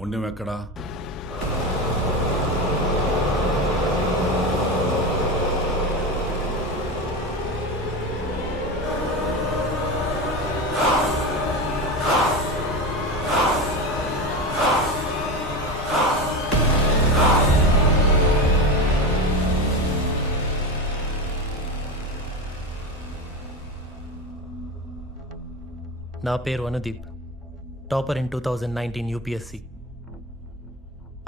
మున్యం ఎక్కడా? నా పేరు అనుదీప్, టాపర్ ఇన్ 2019 యూపీఎస్సీ.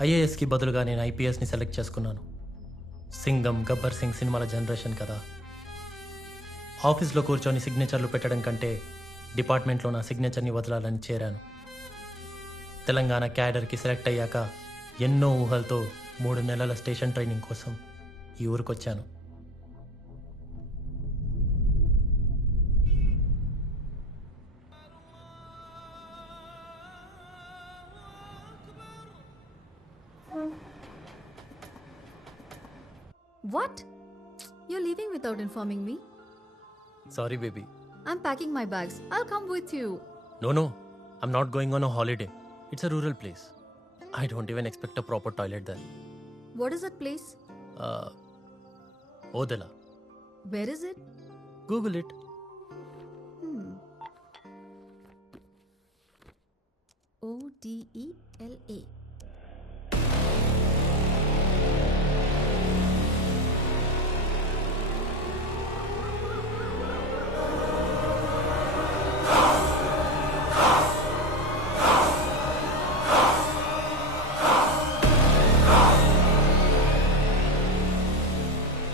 ఐఏఎస్కి బదులుగా నేను ఐపీఎస్ని సెలెక్ట్ చేసుకున్నాను. సింగం, గబ్బర్ సింగ్ సినిమాల జనరేషన్ కదా. ఆఫీస్లో కూర్చొని సిగ్నేచర్లు పెట్టడం కంటే డిపార్ట్మెంట్లో నా సిగ్నేచర్ని వదలాలని చేరాను. తెలంగాణ క్యాడర్కి సెలెక్ట్ అయ్యాక ఎన్నో ఊహలతో 3 నెలల స్టేషన్ ట్రైనింగ్ కోసం ఈ ఊరికొచ్చాను. What? You're leaving without informing me? Sorry, baby. I'm packing my bags. I'll come with you. No. I'm not going on a holiday. It's a rural place. I don't even expect a proper toilet there. What is that place? Odela. Where is it? Google it. Odela.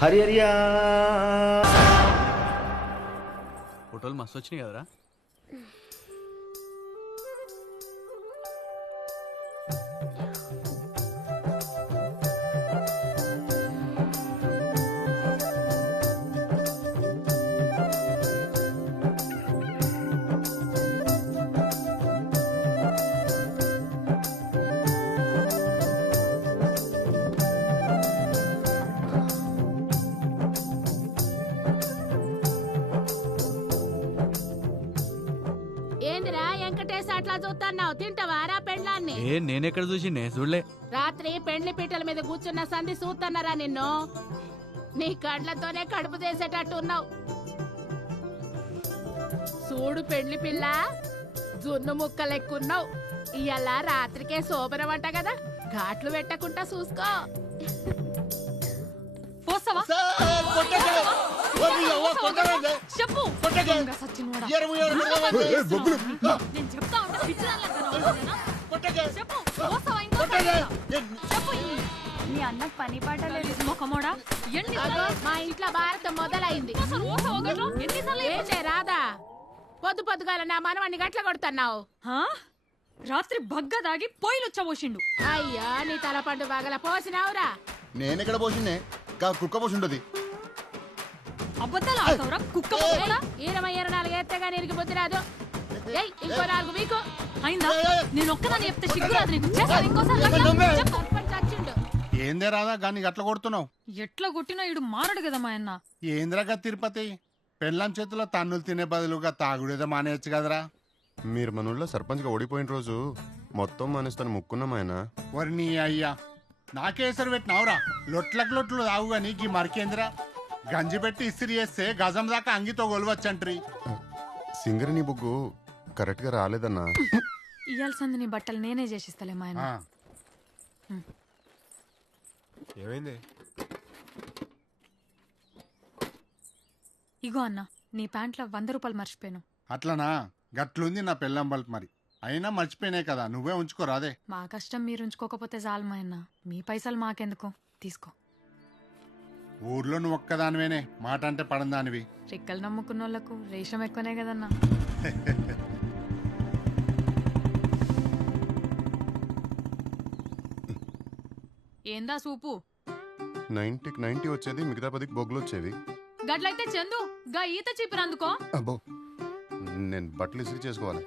Hari హరియా ఫోటోలు మస్తు వచ్చినాయి కదరా. అట్లా చూస్తున్నావు, తింటావారా పెండ్లాన్ని? నేనెక్కడ చూసి నే చూడలే. రాత్రి పెండ్లి పీటల మీద కూర్చున్న సంధి చూస్తున్నారా నిన్ను? నీ కళ్ళతోనే కడుపు చేసేటట్టు ఉన్నావు. చూడు పెండ్లి పిల్ల, జున్ను ముక్కలెక్కున్నావు. ఇయ్యాల రాత్రికే శోభనమంట కదా, ఘాట్లు పెట్టకుండా చూసుకో. చెప్పు చెప్పు మీ అన్నకు పని పాట లేదు మొఖమోడా అగో, మా ఇంట్లో భారతం మొదలైంది. ఏంటే రాదా? పొద్దు పొద్దుగాల నా మనవాణ్ణి గట్ల కొడుతున్నావు. రాత్రి బగ్గ దాగి పొయ్యిలు వచ్చబోసిండు. అయ్యా, నీ తలపండు బాగల పోసినావురా. నేనెక్కడ పోసిండే కుక్క పోసిండది. అబద్ధాలు ఆడతావురా కుక్క మొఖమోడా? 24 ఎత్తగా నీరికి బుద్ధి రాదు. ఏయ్, ఇంకో 4 వీకు. అయిందా? నేను ఒక్కదాన్ని చెప్తే సిగ్గురాదు నీకు. చేస్తాను ఇంకోసారి గట్లా? చెప్పు. సర్పంచ్ చచ్చిండు. ఏందే రాదా గాని గట్ల కొడుతున్నావు? ఎట్లా కొట్టినా ఇడు మారడు కదా మా అన్న. ఏంద్రగా తిరుపతి పెళ్ళాం చేతిలో తన్నులు తినే బదులుగా తాగుడేదో మానేయచ్చు కదరా. మీరు మన ఊళ్ళో సర్పంచ్గా ఓడిపోయిన రోజు మొత్తం మానేస్తాను ముక్కున్నాం ఆయన. వరి నీ అయ్యా నాకేసరి పెట్టినావురా. లొట్లకు లొట్లు తాగు గాని గీ మరికేంద్రా. గంజి పెట్టి ఇస్త్రీ చేస్తే గజం దాకా అంగితో గొలవచ్చంట్రీ. సింగరేణి బుగ్గు కరెక్ట్గా రాలేదన్నా. ఇయ్యాల్సింది నీ బట్టలు నేనే చేసిస్తలే మా ఆయన. ఏమైంది? ఇగో అన్న, నీ ప్యాంట్లో 100 రూపాయలు మర్చిపోయాను. అట్లనా? గట్లుంది నా పెళ్ళం బల్ప్ మరి. అయినా మర్చిపోయినాయి కదా, నువ్వే ఉంచుకోరాదే. మా కష్టం మీరు ఉంచుకోకపోతే చాలు మా అన్న. మీ పైసలు మాకెందుకు, తీసుకో. ఊర్లో నువ్వు ఒక్కదానివేనే మాట అంటే పడందానివి. రెక్కలు నమ్ముకున్న వాళ్ళకు రేషం ఎక్కువనే కదన్నా. ఏందా సూపు? 90కి 90 వచ్చేది, మిగతా 10కి బొగ్గులు వచ్చేవి. గట్లయితే చందు గా ఈత చీపిరందుకో. అబ్బో, నేను బట్టలు ఇసిరి చేసుకోవాలి.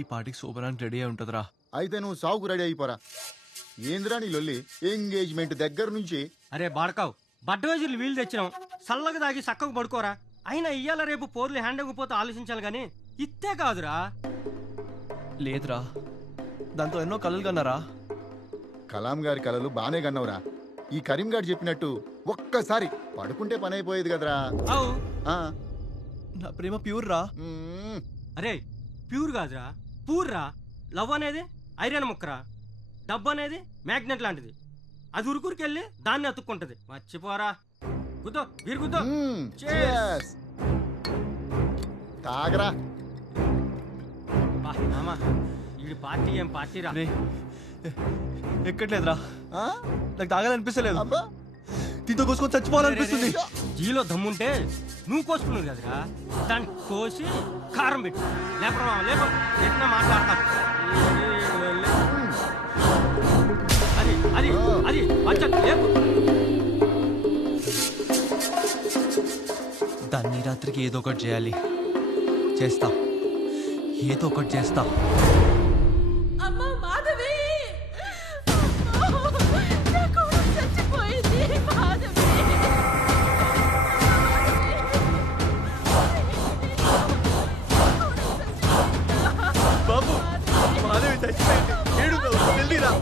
ఈ పార్టీకి సూపరానికి రెడీ అయి ఉంటుందిరా. అయితే నువ్వు సావుకు రెడీ అయిపోరా. ఏంద్రా నీ లొల్లి? ఎంగేజ్మెంట్ దగ్గర నుంచి. అరే బాడకావు, బడ్డవేజీలు వీలు తెచ్చినాం, సల్లగా దాగి సక్కకు పడుకోరా. అయినా ఇయ్యాల రేపు పోర్లు హ్యాండ్ అయిపోతే ఆలోచించాలి గాని ఇత్తే కాదురా. లేదురా, దాంతో ఎన్నో కలలు కన్నారా. కలాం గారి కలలు బానే కన్నవరా. ఈ కరీం గారు చెప్పినట్టు ఒక్కసారి పడుకుంటే పని అయిపోయేది కదరా. అవు ఆ, నా ప్రేమ ప్యూర్ రా. మ్మ్. అరే ప్యూర్ కాదురా, పూర్రా. లవ్ అనేది ఐరన్ ముక్కరా, డబ్బు అనేది మ్యాగ్నెట్ లాంటిది. అది ఉరుకురికెళ్ళి దాన్ని అతుక్కుంటది. మర్చిపోరా. గుద్దో వీరు గుద్దో. మ్మ్. Cheers. Cheers. తాగరా. బా మామా, ఈ పార్టీ ఏం పార్టీరా. రే, ఎక్కట్లేదురా, ఆ? నాకు తాగాలనిపిస్తలేదు. అబ్బా. దీంతో కోసుకొని చచ్చిపోవాలనిపిస్తుంది. జీలో దమ్ముంటే నువ్వు కోసుకున్నావు కదరా, దాన్ని కోసి కారం పెట్టు. లేపరా లేప ఎట్లా మాట్లాడతాను. అది అది అది వచ్చ లేపు. దాన్ని రాత్రికి ఏదో ఒకటి చేయాలి. చేస్తా, ఏదో ఒకటి చేస్తా. అమ్మా మాధవి, నా కొడుకు చచ్చిపోయింది. మాధవి, బాబు, మాధవి చచ్చిపోయింది. ఏడున్నావు, జల్దీరా.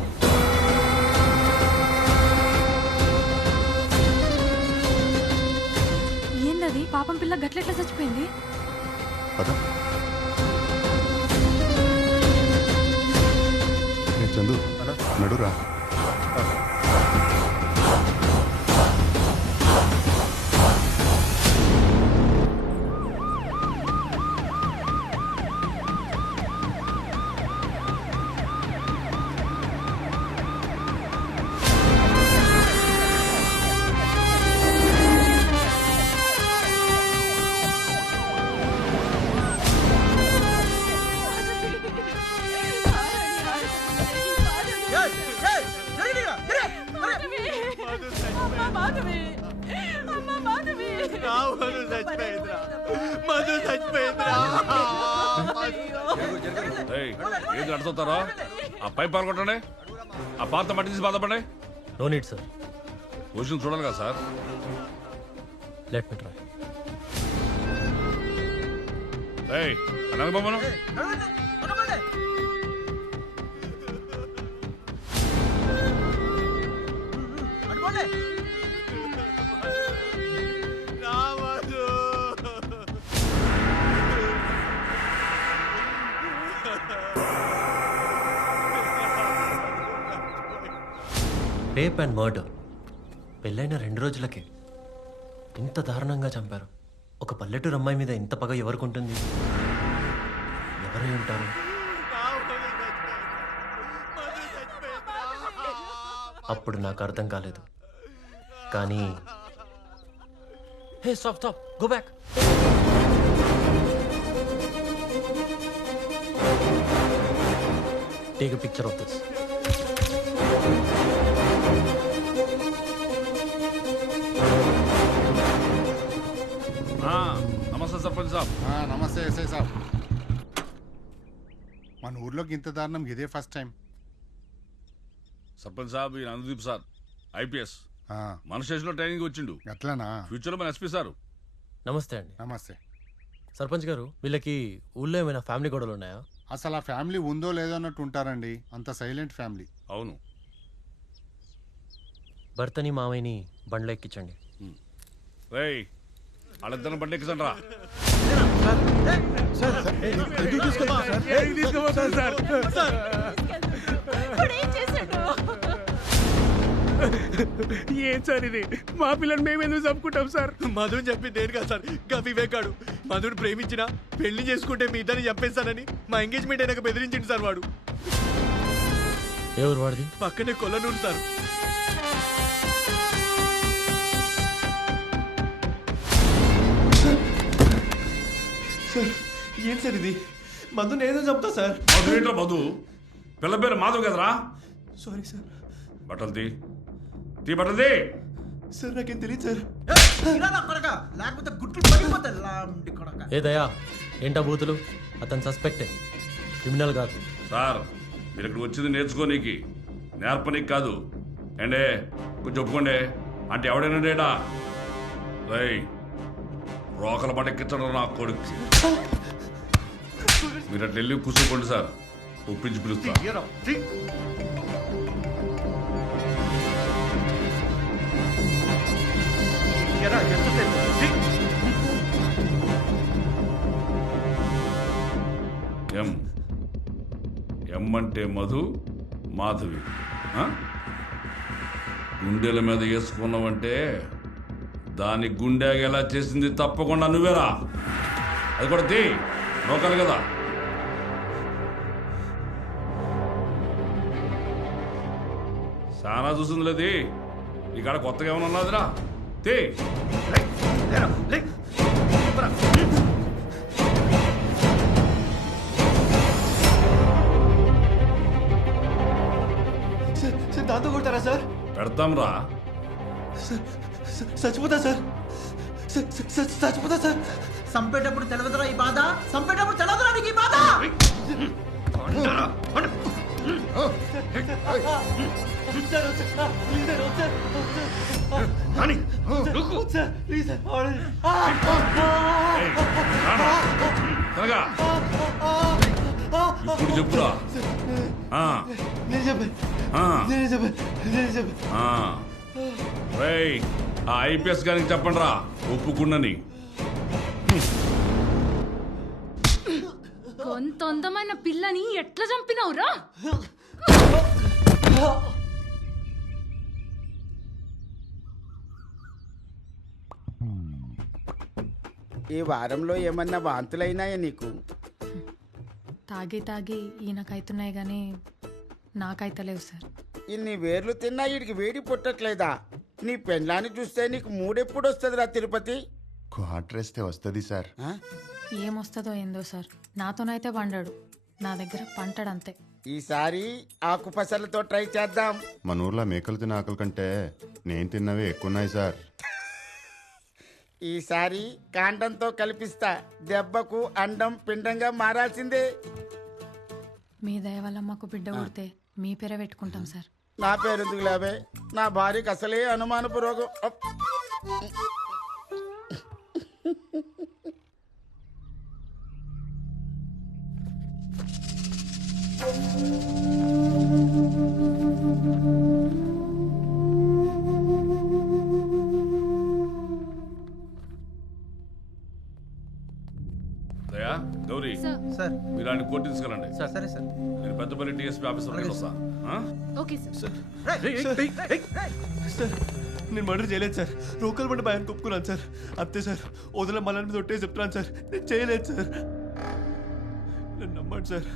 ఏందది? పాపం పిల్ల గట్లెట్లా చచ్చిపోయింది? పద. ఏ చందు, నడురా. ఏంటి అడుగుతారా? ఆ పైప్ పాల్గొట్టండి, ఆ పాత మట్టి తీసి బాధపడండి. నో నీడ్ సార్, పొజిషన్ చూడాలి కదా సార్. Let me try. ఏయ్, అన్నది బొమ్మను. రేప్ అండ్ మర్డర్ పెళ్ళైన 2 రోజులకే ఇంత దారుణంగా చంపారు. ఒక పల్లెటూరు అమ్మాయి మీద ఇంత పగ ఎవరికి ఉంటుంది? ఎవరై ఉంటారు? అప్పుడు నాకు అర్థం కాలేదు. కానీ hey stop stop go back. Take a picture of this. నమస్తే సర్పంచ్ సాబ్. నమస్తే ఎస్ఐ సాబ్. మన ఊర్లోకి ఇంత దారుణం ఇదే ఫస్ట్ టైం. సర్పంచ్ సాబ్ ఈయన అనుదీప్ సార్, ఐపీఎస్. మన స్టేషన్లో ట్రైనింగ్ వచ్చిండు. అట్లానా? ఫ్యూచర్లో మన ఎస్పీ సారు. నమస్తే అండి. నమస్తే. సర్పంచ్ గారు, వీళ్ళకి ఊళ్ళో ఏమైనా ఫ్యామిలీ గొడవలు ఉన్నాయా? అసలు ఆ ఫ్యామిలీ ఉందో లేదో అన్నట్టు ఉంటారండి. అంత సైలెంట్ ఫ్యామిలీ. అవును. భర్తని మామయ్యని బండ్లో ఎక్కించండి. రేయ్ వాళ్ళిద్దరిని బండి ఎక్కించండి రా. ఏం సార్ ఇది? మా పిల్లలు మేము ఎందుకు చంపుకుంటాం సార్? మధుని చెప్పి నేను కాదు సార్, గా వివేకాడు. మధుని ప్రేమించిన పెళ్లి చేసుకుంటే మీ ఇద్దరిని చంపేస్తానని మా ఎంగేజ్మెంట్ అయినాక బెదిరించింది సార్ వాడు. ఎవరు వాడిది? పక్కనే కొల్లనూరు సార్. సార్ ఏం సార్ ఇది? మధుని ఏదో చెప్తా సార్. మధు ఏంట్రా మధు? పిల్ల పేరు మాధవ్ కదరా? Sorry sir. బట్టలు తీ బట్టలు తీ. సార్ నాకేం తెలియదు సార్. ఏ దయా, ఏంటా బూతులు? అతను సస్పెక్టే, క్రిమినల్ కాదు. సార్ మీరు ఇక్కడ వచ్చింది నేర్చుకోనీకి, నేర్పనీకి కాదు. ఏండే కొంచెం ఒప్పుకోండి అంటే ఎవడైనా డేటా రై రోకల పట్ట ఎక్కించడం నా కొడుకు. మీరు అట్లా వెళ్ళి కూర్చోకండి సార్, ఒప్పించి పిలుస్తా. ఎం అంటే మధు, మాధవి. గుండెల మీద వేసుకున్నావంటే దాని గుండె ఎలా చేసింది తప్పకుండా నువ్వేరా. అది కూడా తీ, రోకాలి కదా. చాలా చూసింది లేదు, ఇక్కడ కొత్తగా ఏమైనా ఉన్నదిరా. తీ దాంతో కొడతారా సార్? పెడతాం రా. చచ్చిపోతా సార్, చచ్చిపోతా సార్. సంపేటప్పుడు తెలవదురా ఈ బాధ, సంపేటప్పుడు తెలవదురా నీకు ఈ బాధ. ఇప్పుడు చెప్పురా. రేయ్ ఆ ఐపీఎస్ గారికి చెప్పండి రా ఒప్పుకున్నని. కొంత అందమైన పిల్లని ఎట్లా చంపినావురా? ఈ వారంలో ఏమన్నా వాంతులైనాయా నీకు? తాగి తాగి ఈయనకైతున్నాయి కానీ నాకైతలేవు సార్. ఇన్ని వేర్లు తిన్నా వీడికి వేడి పుట్టట్లేదా? నీ పెండ్లాన్ని చూస్తే నీకు మూడెప్పుడు వస్తుందిరా తిరుపతి? క్వార్టర్ వేస్తే వస్తుంది సార్. ఏమొస్తుందో ఏందో సార్, నాతోనైతే పండాడు, నా దగ్గర పంటాడంతే. ఈసారి ఆకు పసలతో ట్రై చేద్దాం. మన ఊర్లో మేకలు తిన్న ఆకలి కంటే నేను తిన్నవి ఎక్కువ ఉన్నాయి సార్. ఈసారి కాండంతో కల్పిస్తా. దెబ్బకు అండం పిండంగా మారాల్సిందే. మీ దయ వల్ల మాకు బిడ్డ పుడితే మీ పేరే పెట్టుకుంటాం సార్. నా పేరు ఎందుకు లేవే? నా భార్యకు అసలే అనుమానపు రోగం. దయా, గౌరీ సార్ మీరు ఆయన కోర్టు తీసుకెళ్ళండి. సరే సార్. నేను పెద్దపల్లి డిఎస్పీ ఆఫీసర్ వస్తా. Okay sir. సార్ నేను మర్డర్ చేయలేదు సార్. రోకల్ బండి భయాన్ని కొప్పుకున్నాను సార్. అంతే సార్. వదిలే మళ్ళీ మీద ఒట్టే చెప్తున్నాను సార్. నేను చేయలేదు సార్. నన్ను నమ్మండి సార్.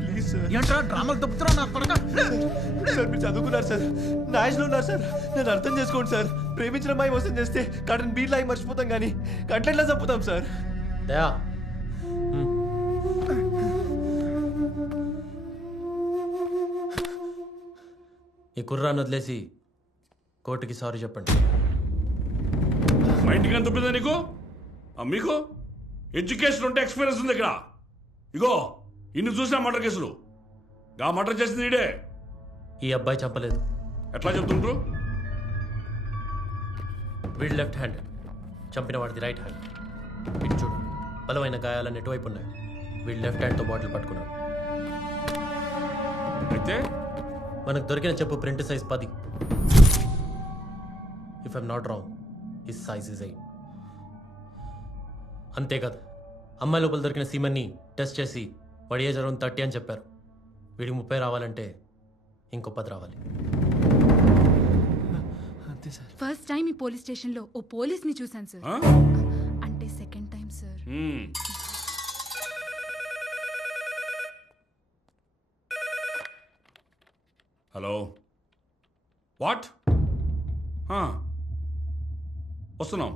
Please sir. ఏంట్రా డ్రామాలు తప్పుతున్నావు నా కొడక? సార్ మీరు చదువుకున్నారు సార్. నాయస్లో ఉన్నారు సార్. నేను అర్థం చేసుకోండి సార్. ప్రేమించిన అమ్మాయి మోసం చేస్తే కటన్ బీట్లాగి మర్చిపోతాం కానీ కట్లెట్లా చంపుతాం సార్. దయా ఈ కుర్రాన్ని వదిలేసి కోర్టుకి సారీ చెప్పండి. మా ఇంటికి ఎంత తప్పిందా నీకు? మీకు ఎడ్యుకేషన్ ఉంటే ఎక్స్పీరియన్స్ ఉంది ఇక్కడ. ఇగో ఇన్ని చూసిన మర్డర్ కేసులు. గా మర్డర్ చేసింది ఈడే. ఈ అబ్బాయి చంపలేదు. ఎట్లా చెప్తుంటారు? వీడి లెఫ్ట్ హ్యాండ్, చంపిన వాడిది రైట్ హ్యాండ్. ఇటు చూడు, బలమైన గాయాలన్నీ ఎటువైపు ఉన్నాయి. వీడు లెఫ్ట్ హ్యాండ్తో బాటిల్ పట్టుకున్నాడు. అయితే మనకు దొరికిన చెప్పు print size 10. If I'm not wrong his size is 8. అంతేకాదు, అమ్మాయి లోపల దొరికిన సీమన్ని టెస్ట్ చేసి వాడి ఏజ్ అరౌండ్ 30 అని చెప్పారు. వీడికి 30 రావాలంటే ఇంకో 10 రావాలి. అంతే సార్. ఫస్ట్ టైం ఈ పోలీస్ స్టేషన్లో ఓ పోలీస్ని చూశాను సార్. అంటే second time sir. Hello, what? వస్తున్నాం,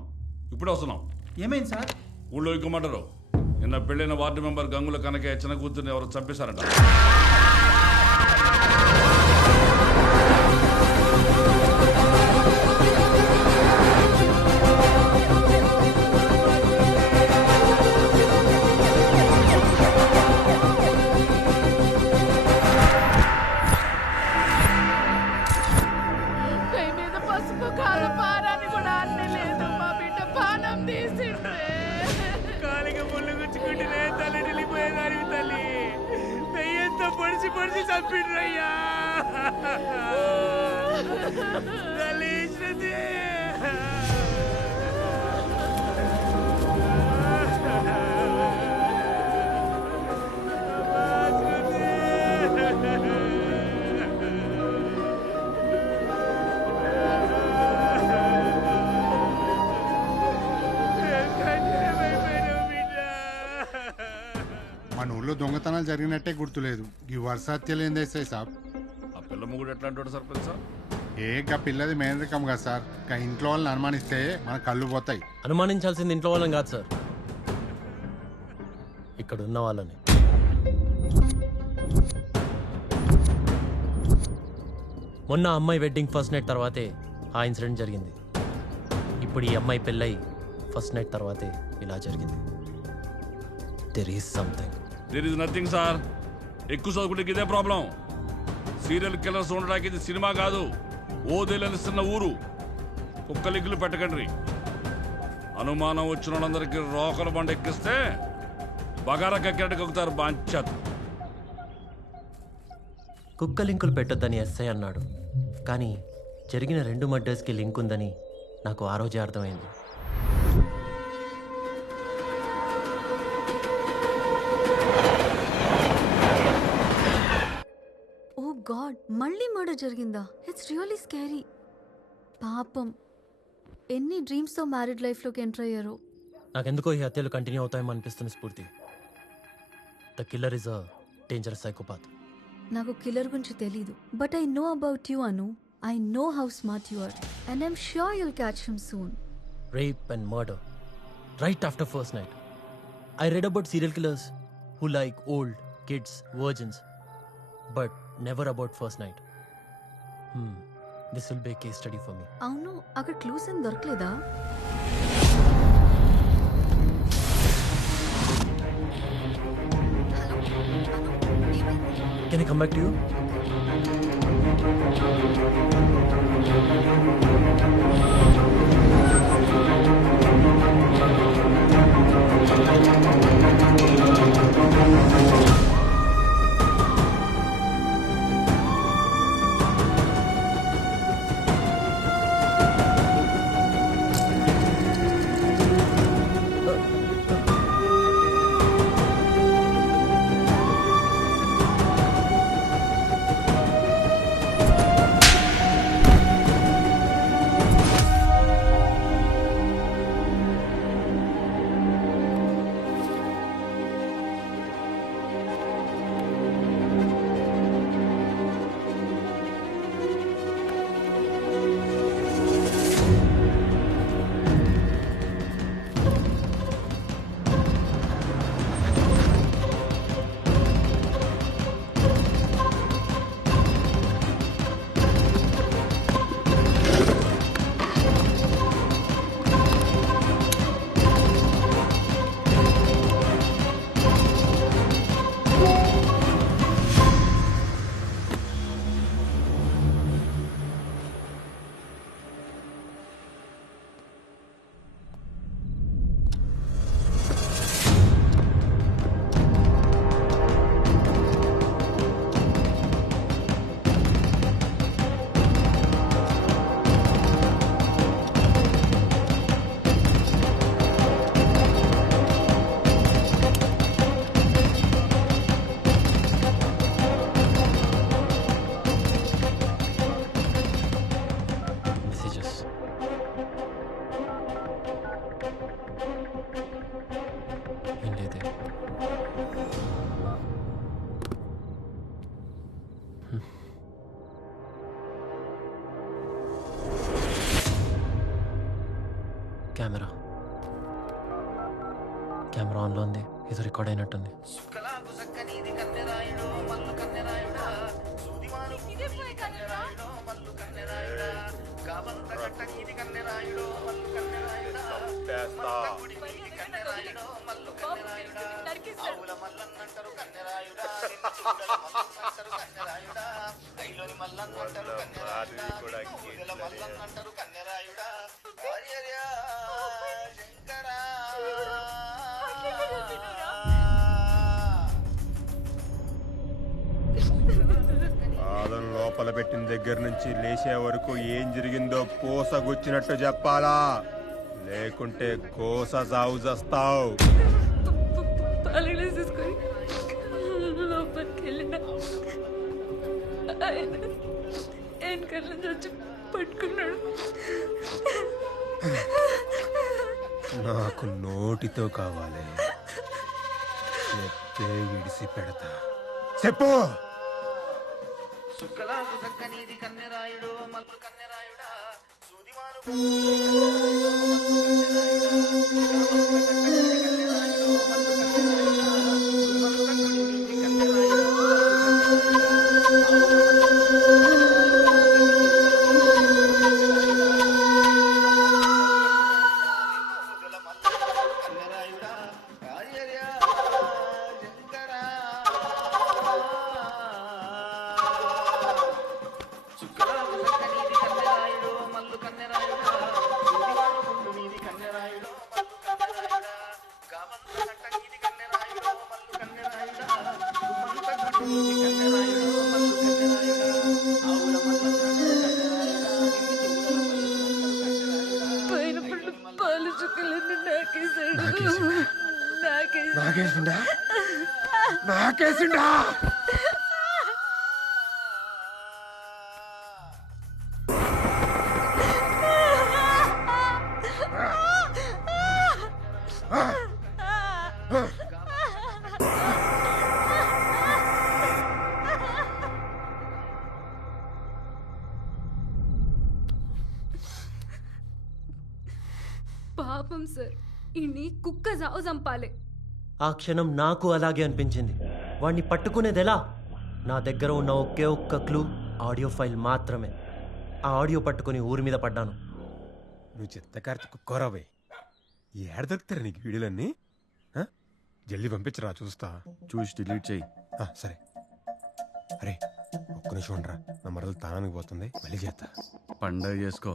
ఇప్పుడే వస్తున్నాం. ఏమైంది సార్? ఊళ్ళో ఇంకోమంటారు. నిన్న పెళ్ళైన వార్డు మెంబర్ గంగుల కనకే చిన్న కూతుర్ని ఎవరు చంపేశారంట. మీద పసుపు కారం పారాని కూడా అన్ని లేదు. మా బిడ్డ పానం తీసిండ్రే. కాలికి ముళ్ళు గుచ్చుకుంటే తల్లి వెళ్ళిపోయేదానికి తల్లి దయ్యంతో పొడిచి పొడిచి చంపిండ్రయ్యా. తల్లి శృతి. మన ఊళ్ళో దొంగతనాలు జరిగినట్టే గుర్తులేదు. ఈ వర్షాత్యలు ఏం చేస్తాయి సాబ్? ఆ పిల్ల ముగ్గుడు ఎట్లా అంటాడు సర్పంచ్ సార్? గా పిల్లది మేనరికం కదా సార్. ఇంట్లో వాళ్ళని అనుమానిస్తే మన కళ్ళు పోతాయి. అనుమానించాల్సింది ఇంట్లో వాళ్ళని కాదు సార్, ఇక్కడ ఉన్న వాళ్ళని. మొన్న అమ్మాయి వెడ్డింగ్ ఫస్ట్ నైట్ తర్వాతే ఆ ఇన్సిడెంట్ జరిగింది. ఇప్పుడు ఈ అమ్మాయి పెళ్ళై ఫస్ట్ నైట్ తర్వాతే ఇలా జరిగింది. There is something. There is nothing sir. ఎక్కువ చదువుకుంటే ఇదే ప్రాబ్లం. సీరియల్ కిల్లర్స్ ఉండడానికి ఇది సినిమా కాదు, ఓదేలనిస్తున్న ఊరు. కుక్కలిగ్గులు పెట్టకండి. అనుమానం వచ్చిన వాళ్ళందరికీ రోకల బండ ఎక్కిస్తే బగారా కక్కినట్టు కక్కుతారు. బాంచత్. కుక్క లింకులు పెట్టొద్దని ఎస్ఐ అన్నాడు, కానీ జరిగిన 2 మర్డర్స్కి లింక్ ఉందని నాకు ఆ రోజే అర్థమైంది. ఓ గాడ్, మళ్ళీ మర్డర్ జరిగిందా? It's really scary. పాపం, ఎన్ని డ్రీమ్స్తో మ్యారీడ్ లైఫ్లోకి ఎంటర్ అయ్యారో. నాకెందుకో ఈ హత్యలు కంటిన్యూ అవుతాయేమో అనిపిస్తుంది స్ఫూర్తి. The killer is a dangerous psychopath. నాకు కిల్లర్ గురించి తెలీదు, but I know about you Anu. I know how smart you are and I'm sure you'll catch him soon. Rape and murder right after first night. I read about serial killers who like old kids, virgins, but never about first night. This will be a case study for me. అవును, అక్కడ clues ఏం దొరకలేదా? Can I come back to you? Camera ఆన్లో ఉంది. ఇది record అయినట్టుంది. పాదం లోపల పెట్టిన దగ్గర నుంచి లేచే వరకు ఏం జరిగిందో కోసగుచ్చినట్టు చెప్పాలా, లేకుంటే కోస సాగు చేస్తావు. తీసుకొని లోపలికి వెళ్ళిన ఆయన వెనకాల చచ్చి పట్టుకున్నాడు. నాకు నోటితో కావాలి, చెప్తే విడిసి పెడతా. చెప్పు. నాకేసిండా? పాపం సార్, ఇన్ని కుక్క సావు చంపాలి. ఆ క్షణం నాకు అలాగే అనిపించింది. వాడిని పట్టుకునేది ఎలా? నా దగ్గర ఉన్న ఒకే ఒక్క క్లూ ఆడియో ఫైల్ మాత్రమే. ఆ ఆడియో పట్టుకుని ఊరి మీద పడ్డాను. నువ్వు చిత్తకార్తి కుక్కోరాబాయ్, ఏడ దొరుకుతారా నీకు వీడియోలన్నీ? జల్దీ పంపించరా, చూస్తా. చూసి డిలీట్ చేయి. సరే. అరే ఒక్క నిమిషం ఉండరా, నా మరదలు తానానికి పోతుంది, మళ్ళీ చేస్తా. పండగ చేసుకో.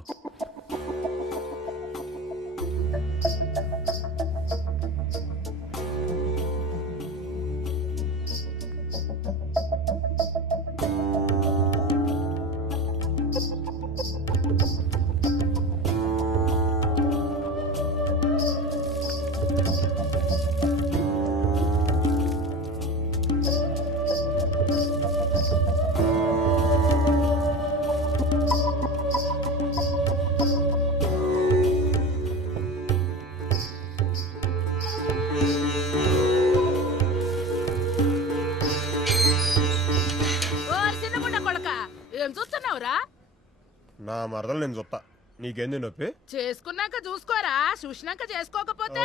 నా మరదలు నేను చూస్తా, నీకేంది నొప్పి? చేసుకున్నాక చూసుకోరా, చూసినాక చేసుకోకపోతే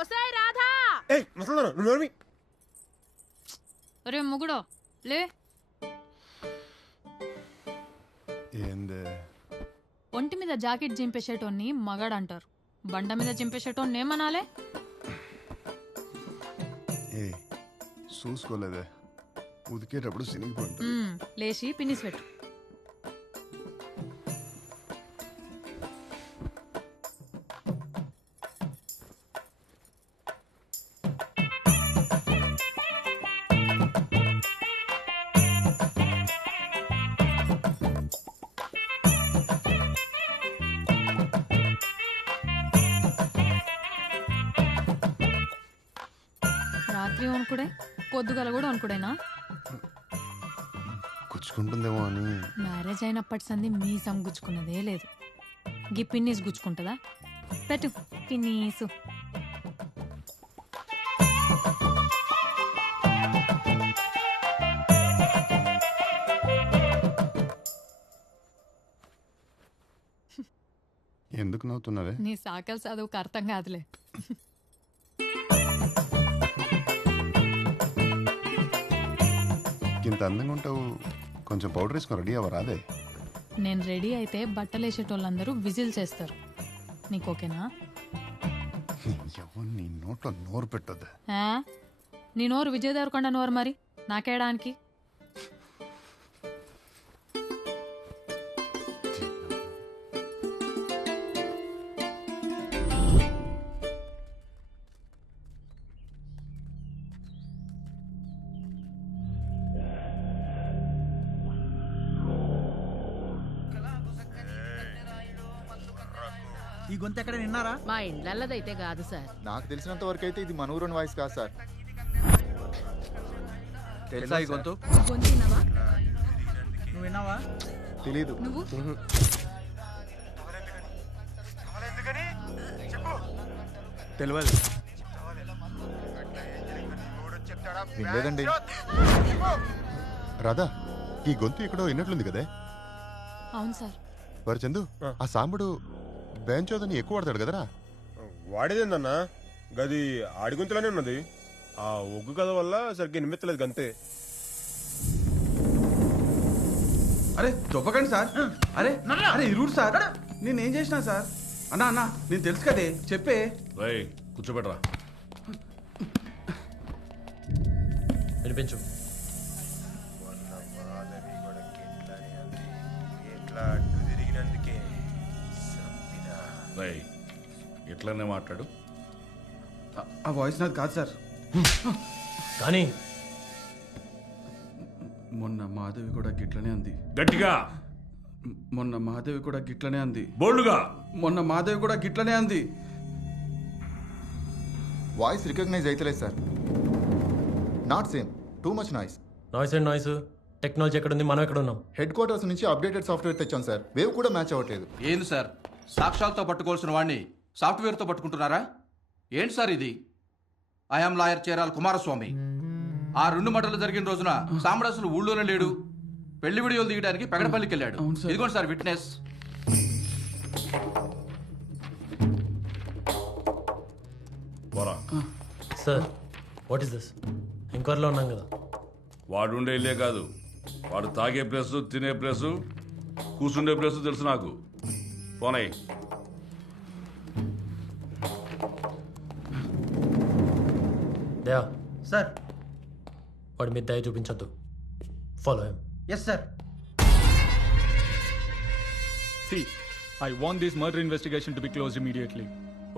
ఒసేయ్ రాధా. అరే మొగుడో లే. ఏందే? ఒంటి మీద జాకెట్ చింపేసేటోన్ని మగాడు అంటారు, బండ మీద చింపేసేటోన్ని ఏమనాలే? ఏ చూసుకోలేదే, ఉదికేటప్పుడు సినిగిపోయింది. లేచి పిన్నిస్ పెట్టు. రాత్రి వణుకుడే, పొద్దుగల కూడా వణుకుడేనా? గుచ్చుకుంటుందేమో అని. మ్యారేజ్ అయినప్పటి సంది మీసం గుచ్చుకున్నదే లేదు. గీ పిన్నీస్ గుచ్చుకుంటుందా? పెట్టు పిన్నీసు. ఎందుకు నవ్వుతున్నావే? నీ సాకల్ చదువుకు అర్థం కాదులే. ఇంత అందంగా ఉంటావు, కొంచెం పౌడర్ వేసుకొని రెడీ అవ్వ రాదే? నేను రెడీ అయితే బట్టలు వేసేటోళ్ళందరూ విజిల్ చేస్తారు. నీకు ఓకేనా? ఎవరు నీ నోట్లో నోరు పెట్టొద్దు. ఆ? నీ నోరు విజయ్ దేవరకొండ నోరు మరి నాకేయడానికి. ఈ గొంతు ఎక్కడ విన్నారా? మా ఇండ్లల్లదైతే కాదు సార్. నాకు తెలిసినంత వరకు అయితే ఇది మన ఊరోని వాయిస్ కాదు సార్. తెలుసా ఈ గొంతు? నువ్వు విన్నావా? తెలీదు. నువ్వు తెలియదు. వినలేదండి. రాధా, ఈ గొంతు ఎక్కడో విన్నట్లుంది కదే? అవును సార్. మరి చందు, ఆ సాంబడు బేంచోదని ఎక్కువ వాడతాడు కదరా? వాడేదేందన్నా, గది ఆడిగుంతలోనే ఉన్నది. ఆ ఒగ్గు కథ వల్ల సరిగ్గా నిమ్మెత్తలేదు గంతే. అరే దొబ్బకండి సార్. అరే అరే ఇరుడు సార్. నేనేం చేసినా సార్? అన్నా అన్నా నేను తెలుసు కదే, చెప్పే. రేయ్ కూర్చోబెట్టరా. వినిపించు. రేయ్ ఇట్లనే మాట్లాడు. ఆ వాయిస్ నాది కాదు సార్. కానీ మొన్న మాధవి కూడా గిట్లనే అంది. గట్టిగా. మొన్న మాధవి కూడా గిట్లనే అంది. బోల్డ్గా. మొన్న మాధవి కూడా గిట్లనే అంది. వాయిస్ రికగ్నైజ్ అయితలేదు sir. Not same, too much noise. Noise and noise. Technology ఎక్కడుంది, మనం ఎక్కడ ఉన్నాం? హెడ్ క్వార్టర్స్ నుంచి అప్డేటెడ్ సాఫ్ట్వేర్ తెచ్చాం సార్. వేవ్ కూడా మ్యాచ్ అవ్వట్లేదు. ఏంది సార్, సాక్ష్యాలతో పట్టుకోవాల్సిన వాడిని సాఫ్ట్వేర్తో పట్టుకుంటున్నారా? ఏంటి సార్ ఇది? I'm lawyer చేరాల Kumaraswamy. ఆ 2 మర్డర్లు జరిగిన రోజున సాంబడాసులు ఊళ్ళోనే లేడు. పెళ్లి వీడియోలు దిగడానికి పెగడపల్లికి వెళ్ళాడు. ఇదిగోండి sir witness. Sir what is this? ఎంక్వైరీలో ఉన్నాం కదా. వాడు ఉండే ఇల్లే కాదు, వాడు తాగే ప్లేసు, తినే ప్లేసు, కూర్చుండే ప్లేసు తెలుసు నాకు. ఫోన్ అయ్యి. దయా సార్. వాడి మీద దయ చూపించొద్దు. Follow him. Yes sir. See, I want this murder investigation to be closed immediately.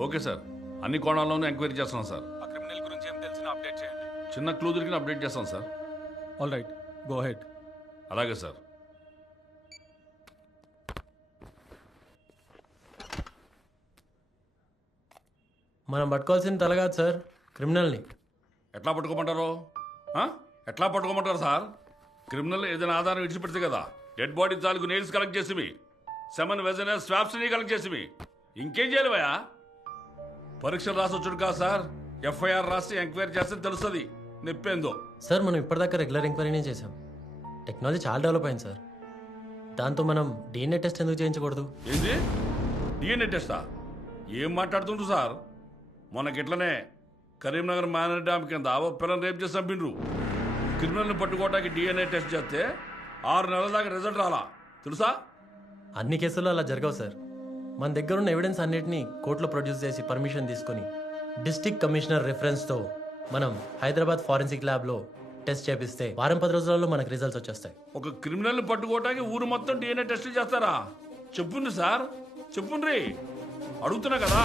Okay sir, అన్ని కోణాల్లోనూ ఎంక్వైరీ చేస్తున్నాం సార్. ఆ క్రిమినల్ గురించి ఏం తెలిసినా అప్డేట్ చేయండి. చిన్న క్లూ దొరికిన అప్డేట్ చేస్తాం sir. All right, go head. అలాగే సార్. మనం పట్టుకోవాల్సిన తల కాదు సార్, క్రిమినల్ని. ఎట్లా పట్టుకోమంటారు? ఎట్లా పట్టుకోమంటారు సార్? క్రిమినల్ ఏదైనా ఆధారం విడిచిపెడితే కదా. డెడ్ బాడీ తాలూకు nails collect చేసివి, semen వెజన swabs collect చేసివి. ఇంకేం చేయలేవయా? పరీక్షలు రాసి వచ్చాడు కాదు సార్, ఎఫ్ఐఆర్ రాసి ఎంక్వైరీ చేస్తే తెలుస్తుంది నొప్పేందో. సార్ మనం ఇప్పటిదాకా రెగ్యులర్ ఎంక్వైరీనే చేసాం. టెక్నాలజీ చాలా డెవలప్ అయింది సార్. దాంతో మనం డిఎన్ఏ టెస్ట్ ఎందుకు చేయించకూడదు? ఏంది డిఎన్ఏ టెస్టా? ఏం మాట్లాడుతుండ్రు సార్? మొన్నకిట్లనే కరీంనగర్ మైనర్ డ్యామ్ కింద ఓ పిల్లలు రేపు చేసి చంపిండ్రు. క్రిమినల్ని పట్టుకోవడానికి డిఎన్ఏ టెస్ట్ చేస్తే 6 నెలల దాకా రిజల్ట్ రాలా తెలుసా? అన్ని కేసుల్లో అలా జరగవు సార్. మన దగ్గర ఉన్న ఎవిడెన్స్ అన్నిటినీ కోర్టులో ప్రొడ్యూస్ చేసి పర్మిషన్ తీసుకొని డిస్ట్రిక్ట్ కమిషనర్ రిఫరెన్స్తో మనం హైదరాబాద్ ఫారెన్సిక్ ల్యాబ్లో టెస్ట్ చేపిస్తే 10 రోజులలో మనకు రిజల్ట్స్ వచ్చేస్తాయి. ఒక క్రిమినల్ని పట్టుకోవడానికి ఊరు మొత్తం డిఎన్ఏ టెస్ట్ చేస్తారా? చెప్పుండ్రి సార్, చెప్పుండ్రి, అడుగుతున్నా కదా.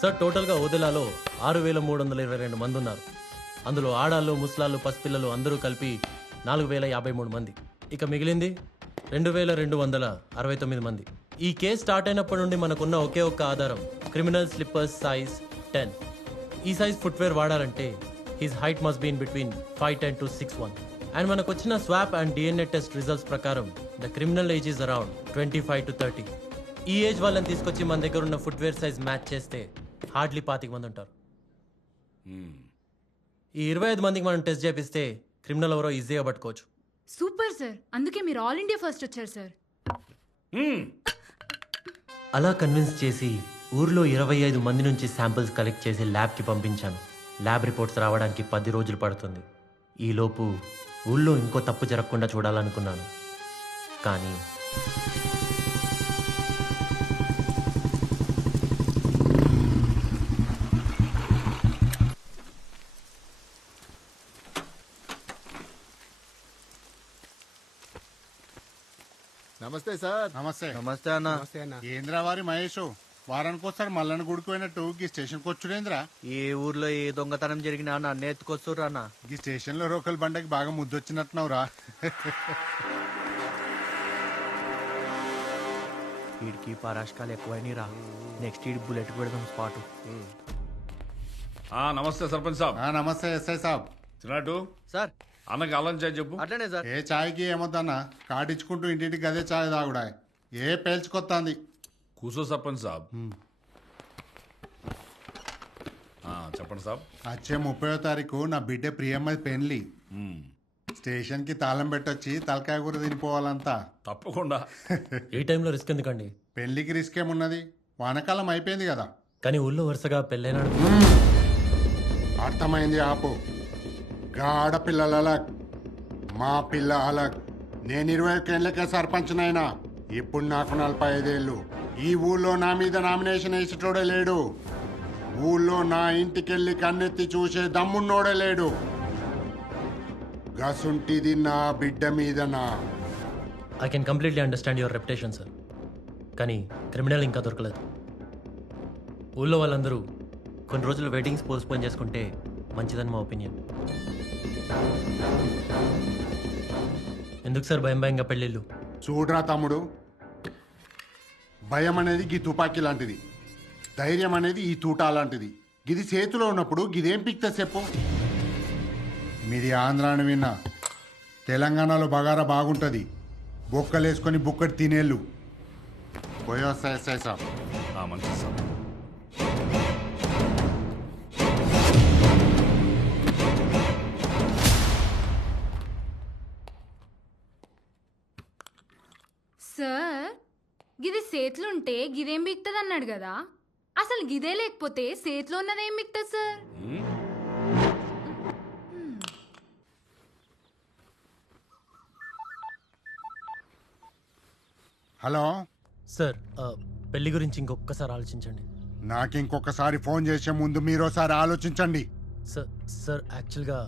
సార్ టోటల్గా ఓదెలాలో 6,322 మంది ఉన్నారు. అందులో ఆడాళ్ళు, ముసలాళ్ళు, పసిపిల్లలు అందరూ కలిపి 4,053 మంది. ఇక మిగిలింది 2269 మంది. ఈ కేసు స్టార్ట్ అయినప్పటి నుండి మనకున్న ఒకే ఒక్క ఆధారం క్రిమినల్ స్లిప్పర్స్ సైజ్ 10. ఈ సైజ్ ఫుట్వేర్ వాడాలంటే his height must been between 5'10" to 6'1". And మనకు వచ్చిన swab and DNA test results ప్రకారం the criminal age is around 25 to 30. ఈ ఏజ్ వాళ్ళని తీసుకొచ్చి మన దగ్గర ఉన్న ఫుట్వేర్ సైజ్ మ్యాచ్ చేస్తే హార్డ్లీ 25 మంది ఉంటారు. ఈ 25 మందికి మనం టెస్ట్ చేపిస్తే క్రిమినల్ ఎవరో ఈజీగా పట్టుకోవచ్చు. సూపర్ సార్, అందుకే మీరు ఆల్ ఇండియా ఫస్ట్ వచ్చారు సార్. అలా కన్విన్స్ చేసి ఊర్లో 25 మంది నుంచి శాంపిల్స్ కలెక్ట్ చేసి ల్యాబ్కి పంపించాను. ల్యాబ్ రిపోర్ట్స్ రావడానికి 10 రోజులు పడుతుంది. ఈలోపు ఊళ్ళో ఇంకో తప్పు జరగకుండా చూడాలనుకున్నాను. కానీ నమస్తే సార్. నమస్తే. నమస్తే అన్న. ఏంద్రా వారి మహేష్ వారానికి వస్తాడు మల్లన్న గుడికి పోయినట్టు ఈ స్టేషన్కి వచ్చుడేంద్రా? ఏ ఊర్లో ఏ దొంగతనం జరిగినా నన్ను ఎత్తుకొస్తుర్రు అన్న. ఈ స్టేషన్లో రోకల్ బండకి బాగా ముద్దొచ్చినట్టున్నావురా. వీడికి పరాష్కాలు ఎక్కువైనా రా. నెక్స్ట్ వీడి బుల్లెట్ పెడదాం స్పాట్. నమస్తే సర్పంచ్ సాబ్. నమస్తే ఎస్ఐ సాబ్. చిన్నట్టు సార్ అన్నకి అల్లం చాయ్ చెప్పు. అట్లనే సార్. ఏ చాయ్కి ఏమొద్దన్న కాటిచ్చుకుంటూ ఇంటింటికి గదే చాయ్ తాగుడా. ఏ పేల్చుకొత్తాంది. కూసో సర్పంచ్ సాబ్. చెప్పండి సాబ్. వచ్చే 30వ తారీఖు నా బిడ్డ ప్రియమ్మది పెళ్లి. స్టేషన్ కి తాళం పెట్టొచ్చి తలకాయ కూర తినిపోవాలంతా. తప్పకుండా. ఈ టైంలో రిస్క్ ఎందుకండి? పెళ్లికి రిస్క్ ఏమున్నది, వానకాలం అయిపోయింది కదా. కానీ ఊళ్ళో వరుసగా పెళ్ళైనాడు. అర్థమైంది, ఆపు. ఆడపిల్లల అలగ్, మా పిల్ల అలగ్. నేను 21 ఏళ్ళకే సర్పంచ్నైనా. ఇప్పుడు నాకు 45 ఏళ్ళు. ఈ ఊళ్ళో నా మీద నామినేషన్ వేసేటోడే లేడు. ఊళ్ళో నా ఇంటికెళ్ళి కన్నెత్తి చూసే దమ్మున్నోడే లేడు. గసుంటిది నా బిడ్డ మీదనా. I can completely understand your reputation sir. కానీ క్రిమినల్ ఇంకా దొరకలేదు. ఊళ్ళో వాళ్ళందరూ కొన్ని రోజులు వెడ్డింగ్స్ పోస్ట్పోన్ చేసుకుంటే మంచిదని మా ఒపీనియన్. ఎందుకు సార్ భయం భయంగా పెళ్ళిళ్ళు? చూడరా తమ్ముడు, భయం అనేది గీ తుపాకీ లాంటిది, ధైర్యం అనేది ఈ తూటా లాంటిది. గిది చేతిలో ఉన్నప్పుడు గిదేం పిక్తే చెప్పు. మీది ఆంధ్ర అని విన్నా. తెలంగాణలో బగారా బాగుంటుంది. బొక్కలేసుకొని బుక్కటి తినేళ్ళు. పోయొస్తా ఎస్ఐ సాబ్. మంచి సార్. సార్ గిది సేతులుంటే గిదేం బిక్తుంది అన్నాడు కదా, అసలు గిదే లేకపోతే సేతులో ఉన్నది ఏం బిక్తుంది సార్? హలో సార్, పెళ్లి గురించి ఇంకొకసారి ఆలోచించండి. నాకు ఇంకొకసారి ఫోన్ చేసే ముందు మీరోసారి ఆలోచించండి. సార్ యాక్చువల్గా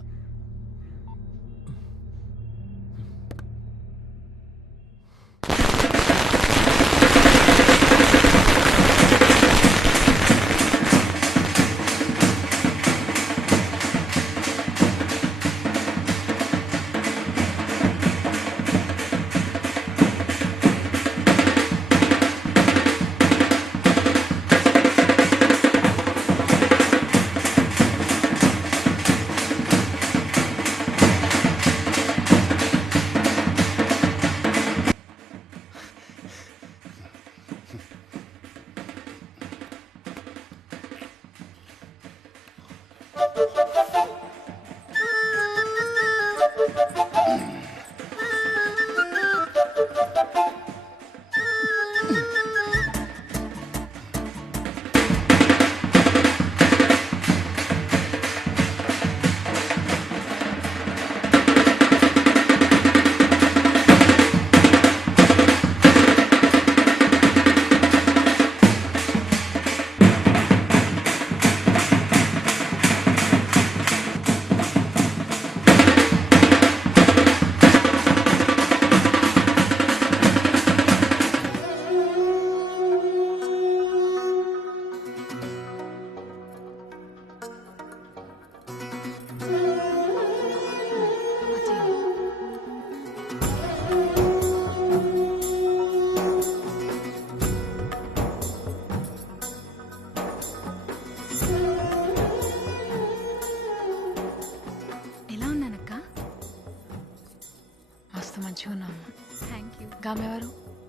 ఆమె ఎవరు?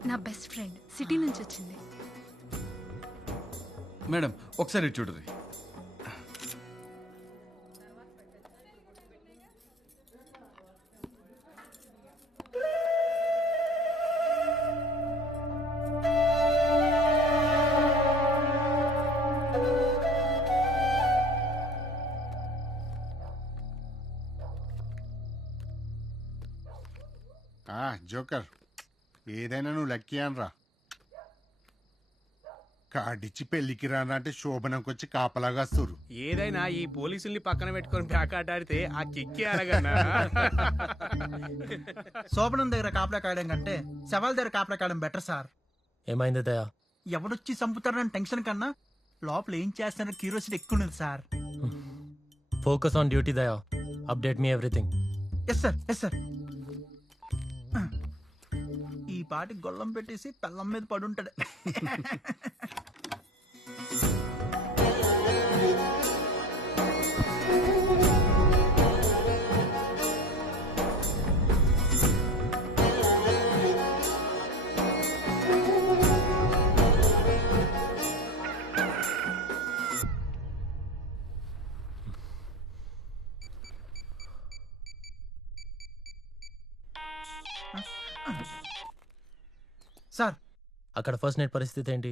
నా బెస్ట్ ఫ్రెండ్ సిటీ నుంచి వచ్చింది. మేడం ఒకసారి ఇటు చూడరి. జోకర్, ఏదైనా నువ్వు లక్కీ అనరా. కాడిచ్చి పెళ్లికి రానంటే శోభనంకి వచ్చి కాపలాగా వస్తురు. ఏదైనా ఈ పోలీసుల్ని పక్కన పెట్టుకొని బ్యాకాట ఆడితే ఆ కిక్కి అడగన్నా. శోభనం దగ్గర కాపలా కాయడం కంటే శవాల దగ్గర కాపలా కాయడం బెటర్ సార్. ఏమైంది దయా? ఎవడొచ్చి చంపుతారని టెన్షన్ కన్నా లోపల ఏం చేస్తారో క్యూరియాసిటీ ఎక్కువ ఉంది sir. Focus on duty Daya. Update me everything. Yes sir, yes sir. ఈ పాటి గొల్లం పెట్టేసి పెళ్ళం మీద పడుంటాడు. సార్ అక్కడ ఫస్ట్ నైట్ పరిస్థితి ఏంటి?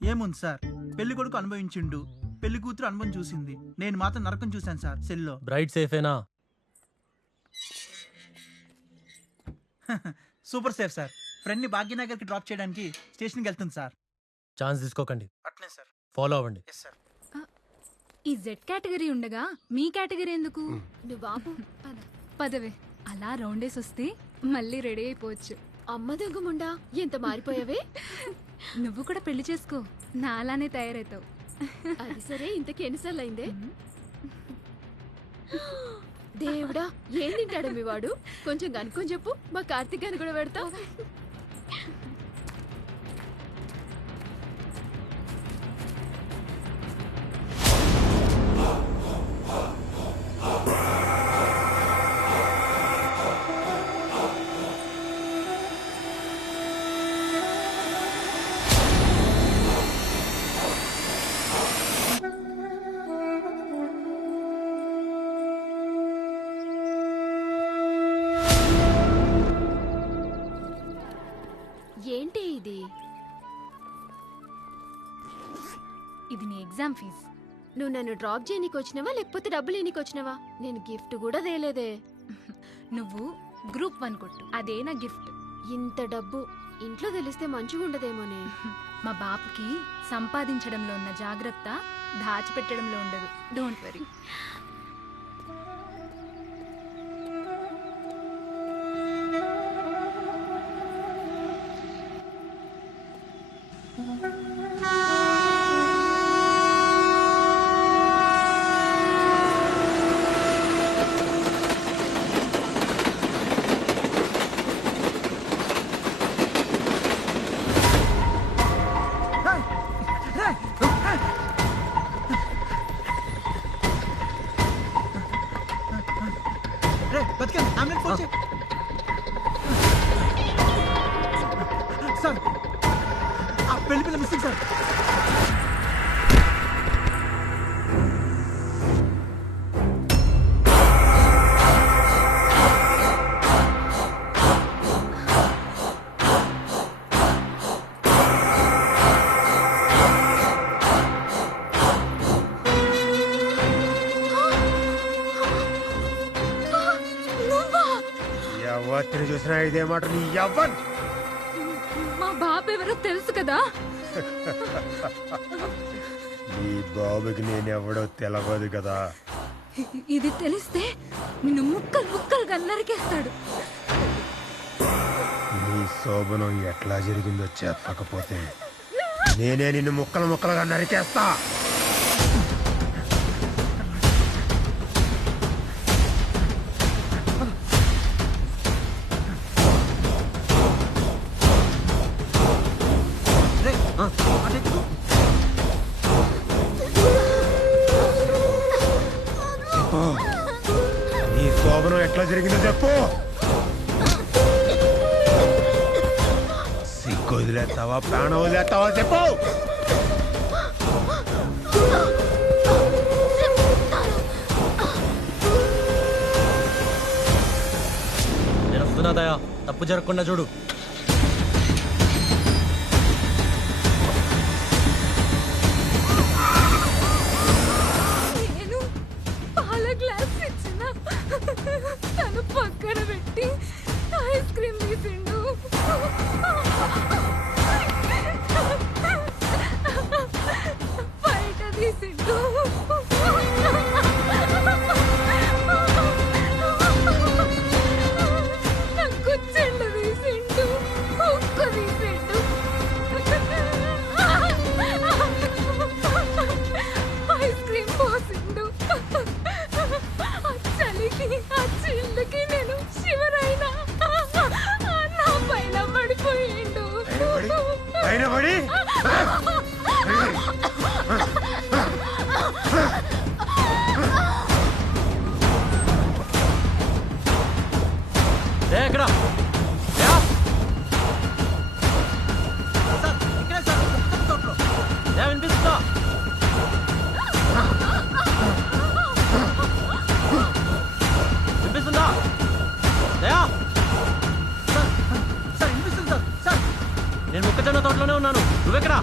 ఏముంది సార్, పెళ్లి కొడుకు అనుభవించిండు, పెళ్లి కూతురు అనుభవం చూసింది, నేను మాత్రం నరకం చూశాను సార్ సెల్లో. బ్రైట్ సేఫేనా? Super safe sir. ఫ్రెండ్ ని భాగ్యనగర్కి డ్రాప్ చేయడానికి స్టేషన్కి వెళ్తుంది సార్. ఛాన్స్ తీసుకోకండి. అట్లే సార్. ఫాలో అవ్వండి. Yes sir. ఈ జెడ్ కేటగిరీ ఉండగా మీ కేటగిరీ ఎందుకు? నువ్వు బాబు పదవే. అలా రౌండేసి వస్తే మళ్ళీ రెడీ అయిపోవచ్చు. అమ్మ దొంగముండా, ఎంత మారిపోయావే. నువ్వు కూడా పెళ్లి చేసుకో, నా అలానే తయారవుతావు. అది సరే, ఇంతకి ఎన్నిసార్లు అయిందే? దేవుడా, ఏం తింటాడు మీ వాడు? కొంచెం కనుక్కొని చెప్పు, మా కార్తీక్ గారిని కూడా పెడతావు. ఏంటి ఇది? ఇది నీ ఎగ్జామ్ ఫీజ్. నువ్వు నన్ను డ్రాప్ చేయనీకి వచ్చినావా లేకపోతే డబ్బులు ఇనికి వచ్చినావా? నేను గిఫ్ట్ కూడా తేలేదే. నువ్వు గ్రూప్ 1 కొట్టు, అదే నా గిఫ్ట్. ఇంత డబ్బు ఇంట్లో తెలిస్తే మంచిగా ఉండదేమోనే. మా బాపుకి సంపాదించడంలో ఉన్న జాగ్రత్త దాచిపెట్టడంలో ఉండదు. Don't worry. సార్, ఆ పెళ్లి పిల్ల మిస్సింగ్ సార్. ఎవరిని చూసినా ఇదే మాట. నీ ఎవ్వరు మా బాబు ఎవరో తెలుసు కదా. నీ బాబుకి నేనెవడో తెలవదు కదా. ఇది తెలిస్తే నిన్ను ముక్కలు ముక్కలుగా నరికేస్తాడు. నీ శోభనం ఎట్లా జరిగిందో చెప్పకపోతే నేనే నిన్ను ముక్కలు ముక్కలుగా నరికేస్తా. నీ శోభనం ఎట్లా జరిగిందో చెప్పు. వదిలేస్తావా ప్రాణం వదిలేస్తావా చెప్పు. నేను వస్తున్నా దయా, తప్పు జరగకుండా చూడు. నేను పాల గ్లాస్ ఇచ్చిన తను పక్కన పెట్టి ఐస్ క్రీమ్ తీసిండు. బయట తీసిండు. నాకు చెండు తీసిండు. ఉక్కు తీసిండు. ఐస్ క్రీమ్ పోసిండు. ఆ చలికి ఆ చిల్లుకి నేను శివరైనా నా పైన పడిపోయిండు. పైన పడి ఎక్కడ వినిపిస్తుందా? వినిపిస్తుందా? దయా, సార్ వినిపిస్తుంది సార్. సార్ నేను మొక్కజొన్న తోటలోనే ఉన్నాను. నువ్వెక్కడా?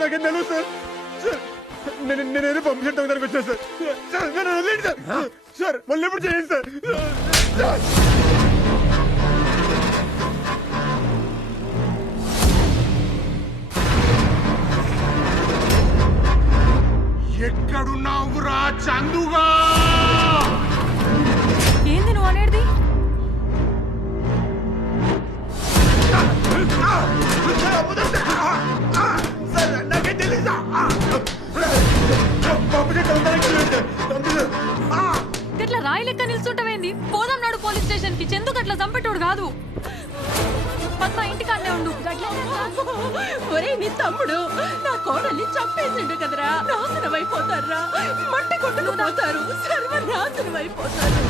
నాకేం తెలియదు సార్. సార్ నేనేదో పంపించడం దగ్గరికి వచ్చాను సార్. సార్ నన్ను వదిలేండి సార్. సార్ మళ్ళీ ఎప్పుడు చేయండి సార్. ఎక్కడున్నావురా చందుగా? ఏంది నువ్వు అనేది? నాకేం తెలీదా? ఇట్లా రాయి లెక్క నిల్చుంటావేంది? పోదాం నాడు పోలీస్ స్టేషన్ కి. చెందుకు అట్లా చంపేటోడు కాదు. పద్మ ఇంటికాడనే ఉండు. ఒరే నీ తమ్ముడు నా కోడల్ని చంపేసిండు కదరా. నాశనం అయిపోతారా, మట్టి కొట్టుకు పోతారు, సర్వనాశనం అయిపోతారు.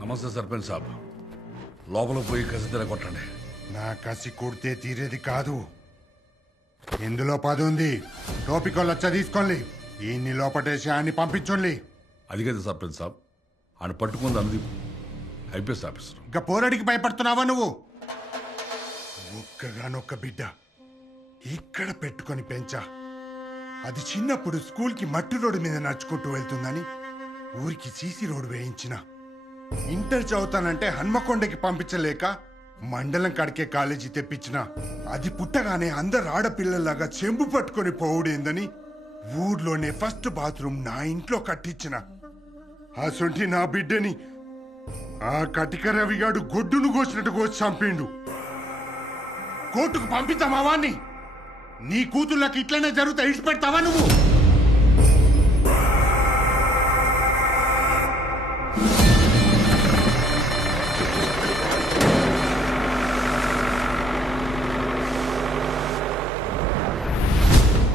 నమస్తే సర్పంచ్ సాబ్. లోపల పోయి కసి తిరగొట్టండి. నా కసి కొడితే తీరేది కాదు. ఇందులో 10 ఉంది. టోపికోళ్ళు వచ్చా తీసుకోండి. ఈయన్ని లోపటేసి ఆయన్ని పంపించండి. అది కదా సర్పంచ్ సాబ్, ఆయన పట్టుకుంది అందీప్ ఐపీఎస్ ఆఫీసర్. ఇంకా పోరాడికి భయపడుతున్నావా నువ్వు? ఒక్కగానొక్క బిడ్డ ఇక్కడ పెట్టుకొని పెంచా. అది చిన్నప్పుడు స్కూల్కి మట్టి రోడ్డు మీద నడుచుకుంటూ వెళ్తుందని ఊరికి సీసీ రోడ్డు వేయించిన. ఇంటర్ చదువుతానంటే హన్మకొండకి పంపించలేక మండలం కడికే కాలేజీ తెప్పించిన. అది పుట్టగానే అందరు ఆడపిల్లలాగా చెంబు పట్టుకొని పోవుడేందని ఊర్లోనే ఫస్ట్ బాత్రూమ్ నా ఇంట్లో కట్టించిన. అసొంటి నా బిడ్డని ఆ కటిక రవిగాడు గొడ్డును కోసినట్టు కోసి చంపిండు. కోర్టుకు పంపిస్తావా వాణ్ణి? నీ కూతుళ్ళకి ఇట్లనే జరుగుతా ఇడిచిపెడతావా నువ్వు?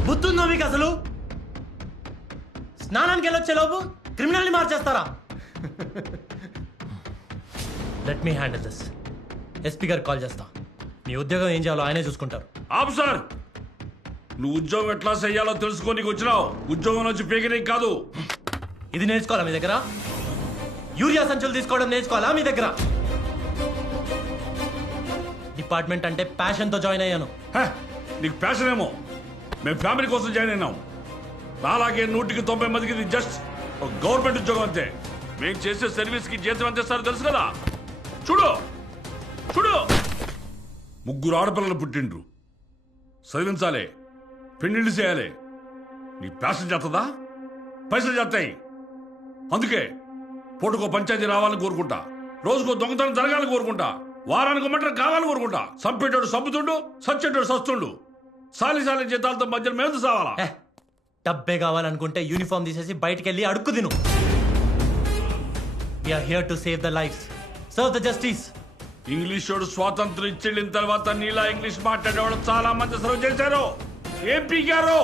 బుద్ధుందో మీకు అసలు? స్నానానికి వెళ్ళొచ్చే లోపు క్రిమినల్ని మార్చేస్తారా? Let me handle this. SP గారికి కాల్ చేస్తా. మీ ఉద్యోగం ఏం చేయాలో ఆయనే చూసుకుంటారు. ఆపు సార్, నువ్వు ఉద్యోగం ఎట్లా చెయ్యాలో తెలుసుకోనికి వచ్చినావు. ఉద్యోగం నుంచి పీకనీకి కాదు. ఇది నేర్చుకోవాలా మీ దగ్గర? యూరియా సంచులు తీసుకోవడం నేర్చుకోవాలా మీ దగ్గర? డిపార్ట్మెంట్ అంటే ప్యాషన్తో జాయిన్ అయ్యాను. నీకు ప్యాషన్ ఏమో, మేము ఫ్యామిలీ కోసం జాయిన్ అయినాం. అలాగే 190 మందికి ఇది జస్ట్ ఒక గవర్నమెంట్ ఉద్యోగం అంతే. మేము చేసే సర్వీస్కి జీతం ఎంత ఇస్తారో తెలుసు కదా. చూడు చూడు, 3 ఆడపిల్లలు పుట్టిండ్రు, చదివించాలి, పెళ్లిళ్ళు చేయాలి. నీ ప్యాషన్ చేస్తుందా? పైసలు చేస్తాయి. అందుకే పూటకో పంచాయతీ రావాలని కోరుకుంటా, రోజుకో దొంగతనం జరగాలని కోరుకుంటా, వారానికి మటర్ కావాలని కోరుకుంటా. సంపేటోడు సంపుతుండు, సచ్చేటోడు సస్తుండు. సాలి జీతాలతో మధ్యలో మేము సావాలా? డబ్బే కావాలనుకుంటే యూనిఫామ్ తీసేసి బయటికి వెళ్ళి అడుక్కు తిను. We're here to save the lives, serve the justice. ఇంగ్లీషోడు స్వాతంత్రం ఇచ్చెళ్ళిన తర్వాత నీలా ఇంగ్లీష్ మాట్లాడేవాళ్ళు చాలా మంది సర్వ్ చేశారు. ఏం పీకారు?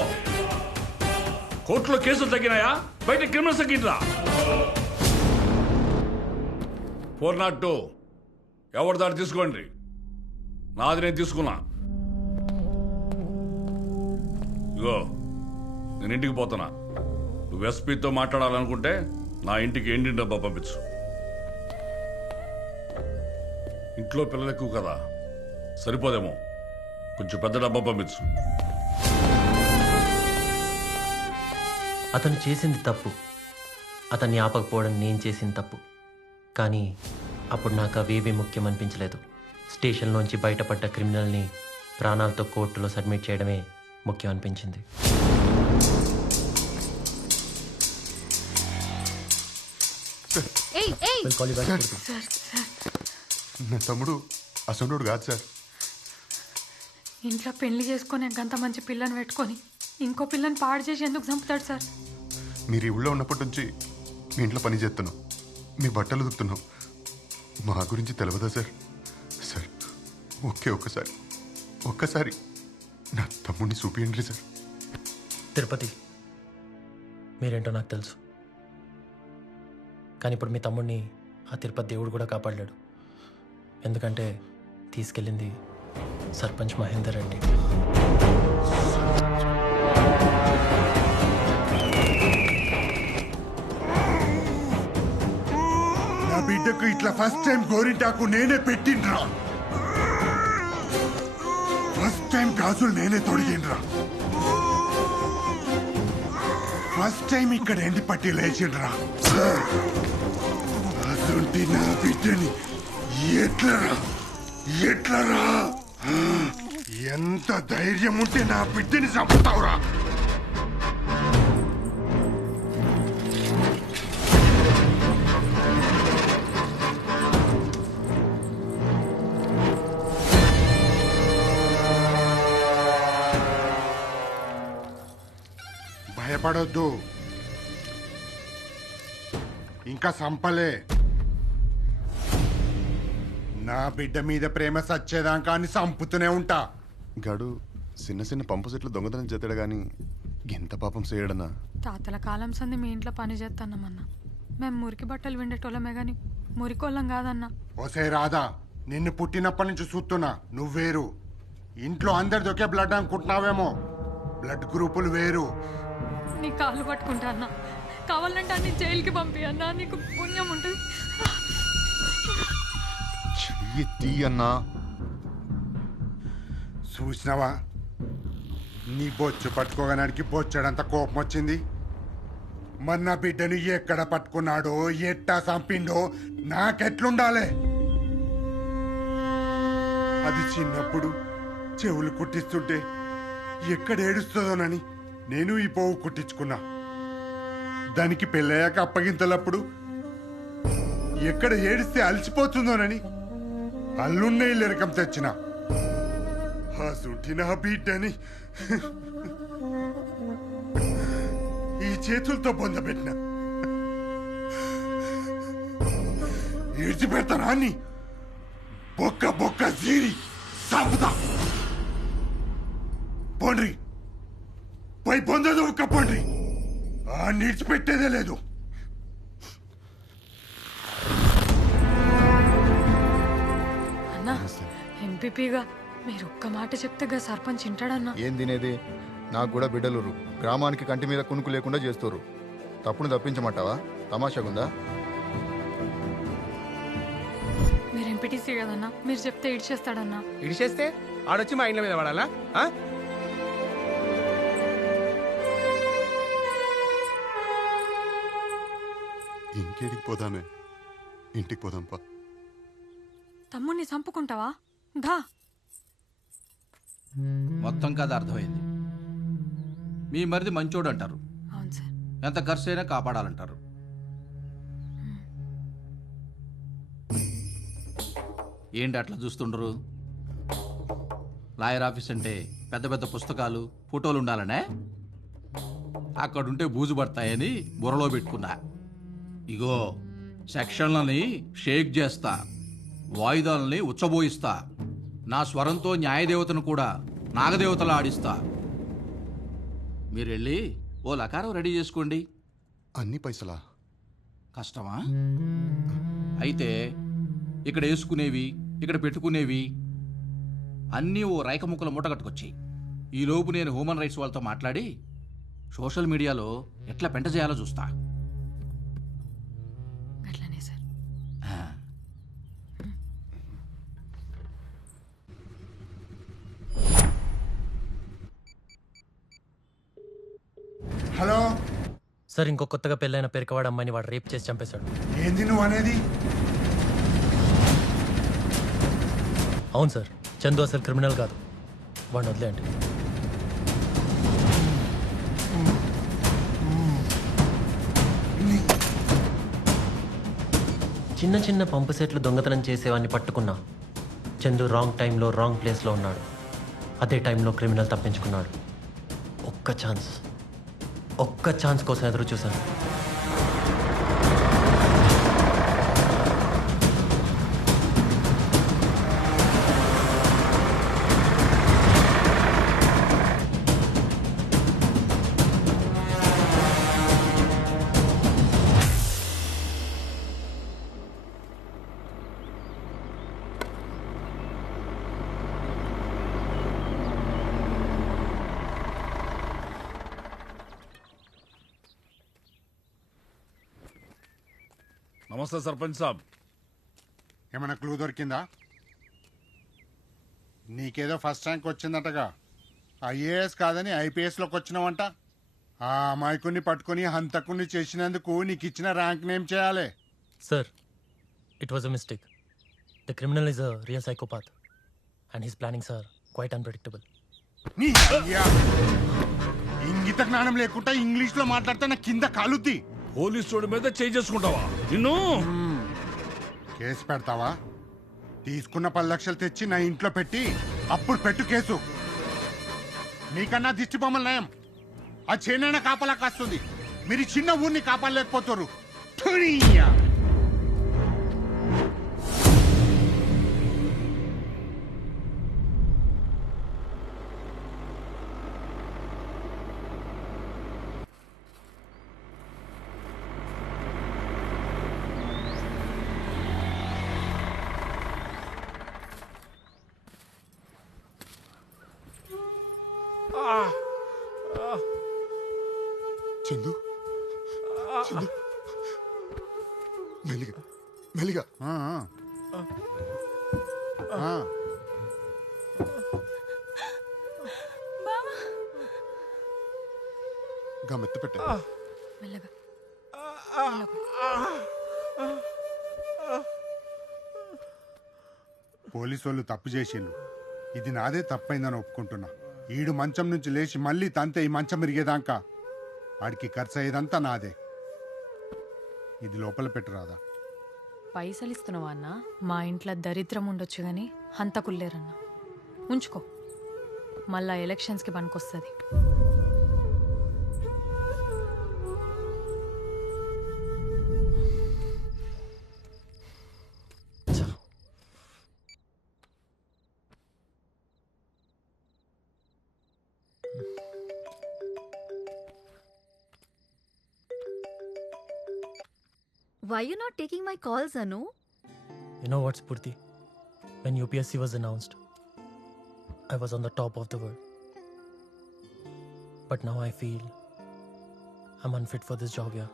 కోర్టులో కేసులు తగ్గినాయా? బయట క్రిమినల్స్ తగ్గినరా? 402 ఎవరి దాడి తీసుకోండి, నాది నేను తీసుకున్నా. ఇగో నేను ఇంటికి పోతున్నా. నువ్వు ఎస్పీతో మాట్లాడాలనుకుంటే నా ఇంటికి ఎండి డబ్బా పంపించు. ఇంట్లో పిల్లలు ఎక్కువ కదా, సరిపోదేమో, కొంచెం పెద్ద డబ్బా పంపించు. అతను చేసింది తప్పు, అతన్ని ఆపకపోవడం నేను చేసింది తప్పు. కానీ అప్పుడు నాకు అవేవీ ముఖ్యం అనిపించలేదు. స్టేషన్లోంచి బయటపడ్డ క్రిమినల్ని ప్రాణాలతో కోర్టులో సబ్మిట్ చేయడమే ముఖ్యం అనిపించింది. We'll call you back. నా తమ్ముడు అసలు కాదు సార్. ఇంట్లో పెళ్లి చేసుకొని గంత మంచి పిల్లని పెట్టుకొని ఇంకో పిల్లని పాడు చేసి ఎందుకు చంపుతాడు సార్? మీరు ఈ ఊళ్ళో ఉన్నప్పటి నుంచి మీ ఇంట్లో పని చేస్తున్నాం, మీ బట్టలు ఉతుకుతున్నాం. మా గురించి తెలియదా సార్? సార్ ఒక్కసారి నా తమ్ముడిని చూపియండి సార్. తిరుపతి, మీరేంటో నాకు తెలుసు. కానీ ఇప్పుడు మీ తమ్ముడిని ఆ తిరుపతి దేవుడు కూడా కాపాడలేడు. ఎందుకంటే తీసుకెళ్ళింది సర్పంచ్ మహేందర్ రెడ్డి. నా బిడ్డకు ఇట్లా ఫస్ట్ టైం గోరింటాకు నేనే పెట్టిండ్రా. ఫస్ట్ టైం గాజులు నేనే తొడిగిండ్రా. ఫస్ట్ టైం ఇక్కడ ఎండి పట్టి లేచిండ్రా. అసంటి నా బిడ్డని ఎట్లరా ఎంత ధైర్యం ఉంటే నా బిడ్డని చంపుతావురా? భయపడొద్దు, ఇంకా సంపలే. నా బిడ్డ మీద ప్రేమ సచ్చేదాకా అని సంపుతూనే ఉంటా. గాడు చిన్న పంపు సెట్లు దొంగతనం చేతాడు గాని ఎంత పాపం చేయడనా? తాతల కాలం సంది మీ ఇంట్లో పని చేస్తానమ్మన్నా. మేము మురికి బట్టలు విండేటోళ్ళమే గాని మురికోళ్ళం కాదన్నా. ఓసే రాధా, నిన్ను పుట్టినప్పటి నుంచి చూస్తున్నా. నువ్వేరు. ఇంట్లో అందరిది ఒకే బ్లడ్ అనుకుంటున్నావేమో. బ్లడ్ గ్రూపులు వేరు. నీ కాళ్ళు పట్టుకుంటా అన్నా. కావాలంటే అన్ని జైలుకి పంపి అన్నా, నీకు పుణ్యం ఉంటుంది. అన్నా చూసినావా, నీ బొచ్చు పట్టుకోగడానికి బొచ్చడంత కోపం వచ్చింది. మరి నా బిడ్డను ఎక్కడ పట్టుకున్నాడో ఎట్టా చంపిండో నాకెట్లుండాలి? అది చిన్నప్పుడు చెవులు కుట్టిస్తుంటే ఎక్కడ ఏడుస్తుందోనని నేను ఈ పోవు కుట్టించుకున్నా. దానికి పెళ్ళయ్యాక అప్పగింతలప్పుడు ఎక్కడ ఏడిస్తే అలసిపోతుందోనని అల్లున్న ఇల్లెరకం తెచ్చిన. ఆ సుంటి నా బిడ్డని ఈ చేతులతో పొందబెట్టిన. విడిచిపెడతానా అని బొక్క జీరి సాపుతా. పోండ్రి, పోయి పొందదు ఒక్క పోండ్రి. ఆ నిడిచిపెట్టేదే లేదు. ఎంపీపీగా మీరు ఒక్క మాట చెప్తే గా సర్పంచ్ వింటాడన్నా. ఏం తినేది? నాకు కూడా బిడ్డలురు. గ్రామానికి కంటి మీద కునుకు లేకుండా చేస్తుర్రు. తప్పును తప్పించమంటావా? తమాషాగుందా? మీరు ఎంపీటీసీ కదన్నా, మీరు చెప్తే ఇడిచేస్తాడన్నా. ఇడిచేస్తే ఆడొచ్చి మా ఇంట్లో మీద పడాలా? ఆ? ఇంకేడికి పోదామే? ఇంటికి పోదాంపా. తమ్ముడిని చంపుకుంటావా? దా. మొత్తం కథ అర్థమైంది. మీ మరిది మంచోడు అంటారు, అవును సార్. ఎంత ఖర్చు అయినా కాపాడాలంటారు. ఏంటి అట్లా చూస్తుండ్రు? లాయర్ ఆఫీస్ అంటే పెద్ద పెద్ద పుస్తకాలు ఫోటోలు ఉండాలనే? అక్కడుంటే బూజు పడతాయని బుర్రలో పెట్టుకున్నా. ఇగో సెక్షన్లని షేక్ చేస్తా, వాయిదాలని ఉచ్చబోయిస్తా, నా స్వరంతో న్యాయదేవతను కూడా నాగదేవతలా ఆడిస్తా. మీరెళ్ళి ఓ లకారం రెడీ చేసుకోండి. అన్ని పైసలా? కష్టమా? అయితే ఇక్కడ వేసుకునేవి, ఇక్కడ పెట్టుకునేవి అన్నీ ఓ రైక ముక్కల మూట కట్టుకొచ్చి, ఈలోపు నేను హ్యూమన్ రైట్స్ వాళ్ళతో మాట్లాడి సోషల్ మీడియాలో ఎట్లా పెంట చేయాలో చూస్తా. అట్లానే సార్. హలో సార్, ఇంకో కొత్తగా పెళ్ళైన పెరికవాడ అమ్మాయిని వాడు రేప్ చేసి చంపేశాడు. ఏంది నువ్వు అనేది? అవును సార్, చందు అసలు క్రిమినల్ కాదు. వాడిని వదిలేయండి. చిన్న చిన్న పంపు సెట్లు దొంగతనం చేసేవాడిని పట్టుకున్నా. చందు రాంగ్ టైంలో రాంగ్ ప్లేస్లో ఉన్నాడు. అదే టైంలో క్రిమినల్ తప్పించుకున్నాడు. ఒక్క ఛాన్స్ కోసం ఎదురు చూశాను. నమస్తే సర్పంచ్ సాబ్. ఏమైనా క్లూ దొరికిందా? నీకేదో ఫస్ట్ ర్యాంక్ వచ్చిందటగా. ఐఏఎస్ కాదని ఐపీఎస్లోకి వచ్చినావంట. ఆ అమాయకుని పట్టుకుని హంతకుని చేసినందుకు నీకు ఇచ్చిన ర్యాంక్ నేమ్ చేయాలి. Sir, it was a mistake. The criminal is a real psychopath and his plannings are quite unpredictable. నీ అయ్యా, ఇంగిత జ్ఞానం లేకుండా ఇంగ్లీష్లో మాట్లాడితే నా కింద కాలుద్ది. పోలీసు మీద చేయి చేసుకుంటావా? నిన్ను కేసు పెడతావా? తీసుకున్న 10 లక్షలు తెచ్చి నా ఇంట్లో పెట్టి అప్పుడు పెట్టు కేసు. నీకన్నా దిష్టి బొమ్మలు నయం. ఆ చేనైనా కాపలా కాస్తుంది. మీరు ఈ చిన్న ఊరిని కాపాడలేకపోతారు. థునియా. చందు, చందు, మెల్లిగా మెల్లిగా. గమ్మెత్తి పెట్టే. మెల్లగా. పోలీసు వాళ్ళు తప్పు చేసిండు. ఇది నాదే తప్పైందని ఒప్పుకుంటున్నా. ఈడు మంచం నుంచి లేచి మళ్ళీ తంతే ఈ మంచం విరిగేదాకా వాడికి ఖర్చు అయ్యేదంతా నాదే. ఇది లోపల పెట్టురాదా? పైసలు ఇస్తున్నావా అన్న? మా ఇంట్లో దరిద్రం ఉండొచ్చు కానీ హంతకుల్లేరన్న. ఉంచుకో, మళ్ళా ఎలక్షన్స్కి పనికొస్తుంది. Why you not taking my calls, Anu? You know what, Spurti? When UPSC was announced, I was on the top of the world. But now I feel I'm unfit for this job, yeah.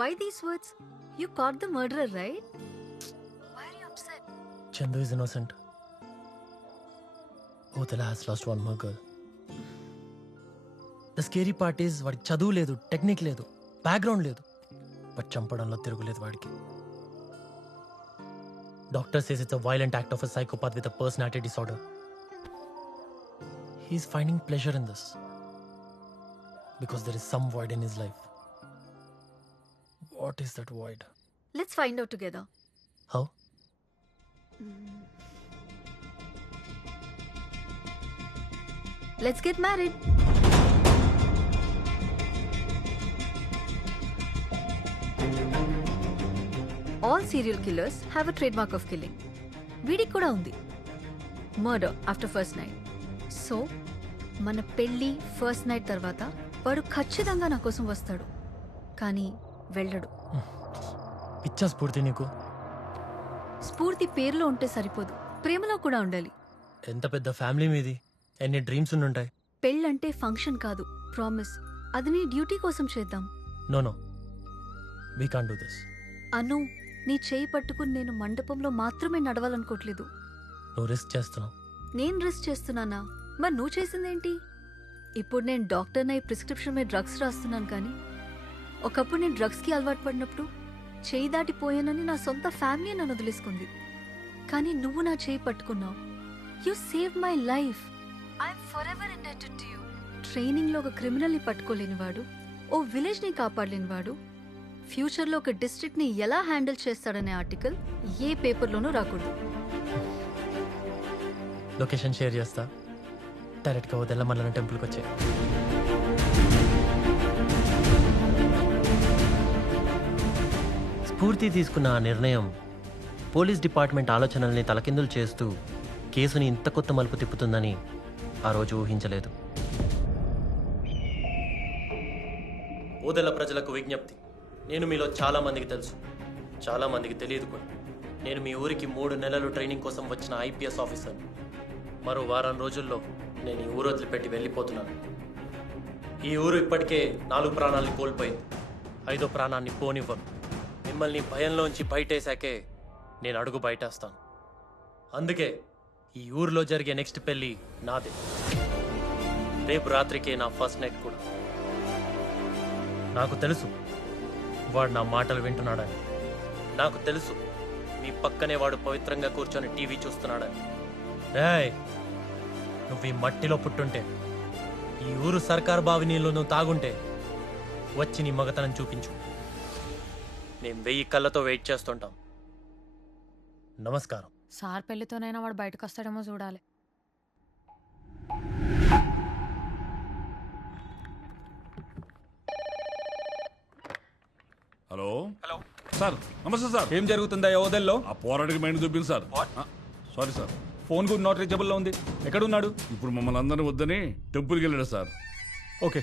Why these words? You caught the murderer, right? Why are you upset? Chandu is innocent. Odela has lost one more girl. The scary part is వాడికి చదువు లేదు, technique లేదు, background లేదు, but చంపడంలో తిరుగులేదు వాడికి. Doctor says it's a violent act of a psychopath with a personality disorder. He's finding pleasure in this because there is some void in his life. What is that void? Let's find out together. How? Let's get married. All serial killers have a trademark of killing. వీడికి కూడా ఉంది. Murder after first night. So, మన పెళ్ళి first night తర్వాత వాడు ఖచ్చితంగా నా కోసం వస్తాడు. కానీ వెళ్ళడు. పిచ్చా స్ఫూర్తి నీకు? స్ఫూర్తి పేరులో ఉంటే సరిపోదు, ప్రేమలో కూడా ఉండాలి. ఎంత పెద్ద ఫ్యామిలీ మీది, ఎన్ని డ్రీమ్స్ ఉంటాయి. పెళ్ళంటే ఫంక్షన్ కాదు, ప్రామిస్. అది నీ డ్యూటీ కోసం చేద్దాం. No we can't do this. Anu, నీ చేయి పట్టుకుని నేను మండపంలో మాత్రమే నడవాలనుకోవట్లేదు. నువ్వు రిస్క్ చేస్తున్నావు. నేను రిస్క్ చేస్తున్నానా? మరి నువ్వు చేసిందేంటి? ఇప్పుడు నేను డాక్టర్నై ప్రిస్క్రిప్షన్ మీద డ్రగ్స్ రాస్తున్నాను, కానీ ఒకప్పుడు నేను డ్రగ్స్కి అలవాటు పడినప్పుడు చేయి దాటిపోయానని నా సొంత ఫ్యామిలీ నన్ను వదిలేసుకుంది. కానీ నువ్వు నా చేయి పట్టుకున్నావు. You save my life. I'm forever indebted to you. ట్రైనింగ్లో ఒక క్రిమినల్ని పట్టుకోలేనివాడు, ఓ విలేజ్ని కాపాడలేనివాడు ఫ్యూచర్లో ఒక డిస్ట్రిక్ట్ని ఎలా హ్యాండిల్ చేస్తాడనే ఆర్టికల్ ఏ పేపర్లోనూ రాకూడదు. లొకేషన్ షేర్ చేస్తా, డైరెక్ట్గా వదిల మల్లన్న టెంపుల్కి వచ్చే. స్ఫూర్తి తీసుకున్న ఆ నిర్ణయం పోలీస్ డిపార్ట్మెంట్ ఆలోచనల్ని తలకిందులు చేస్తూ కేసుని ఇంత కొత్త మలుపు తిప్పుతుందని ఆ రోజు ఊహించలేదు. ఓదెల ప్రజలకు విజ్ఞప్తి. నేను మీలో చాలా మందికి తెలుసు, చాలా మందికి తెలియదు కూడా. నేను మీ ఊరికి 3 నెలలు ట్రైనింగ్ కోసం వచ్చిన IPS ఆఫీసర్. మరో వారం రోజుల్లో నేను ఈ ఊరు వదిలిపెట్టి వెళ్ళిపోతున్నాను. ఈ ఊరు ఇప్పటికే 4 ప్రాణాలని కోల్పోయింది. 5వ ప్రాణాన్ని పోనివ్వను. మిమ్మల్ని భయంలోంచి బయటేశాకే నేను అడుగు బయటేస్తాను. అందుకే ఈ ఊరిలో జరిగే నెక్స్ట్ పెళ్ళి నాదే. రేపు రాత్రికే నా ఫస్ట్ నైట్ కూడా. నాకు తెలుసు వాడు నా మాటలు వింటున్నాడని. నాకు తెలుసు మీ పక్కనే వాడు పవిత్రంగా కూర్చొని టీవీ చూస్తున్నాడని. రేయ్, నువ్వు ఈ మట్టిలో పుట్టుంటే, ఈ ఊరు సర్కారు బావి నీళ్ళు నువ్వు తాగుంటే వచ్చి నీ మగతనం చూపించు. మేము 1000 కళ్ళతో వెయిట్ చేస్తుంటాం. నమస్కారం. సార్ పెళ్లితోనైనా వాడు బయటకు వస్తాడేమో చూడాలి. హలో సార్, నమస్తే సార్. ఏం జరుగుతుందా ఓదెల్లో? ఆ పోరాడికి మైండ్ చూపింది సార్. Sorry sir. ఫోన్ కూడా నాట్ రీచబుల్లో ఉంది. ఎక్కడున్నాడు? ఇప్పుడు మమ్మల్ని అందరినీ వద్దని టెంపుల్కి వెళ్ళాడు సార్. ఓకే.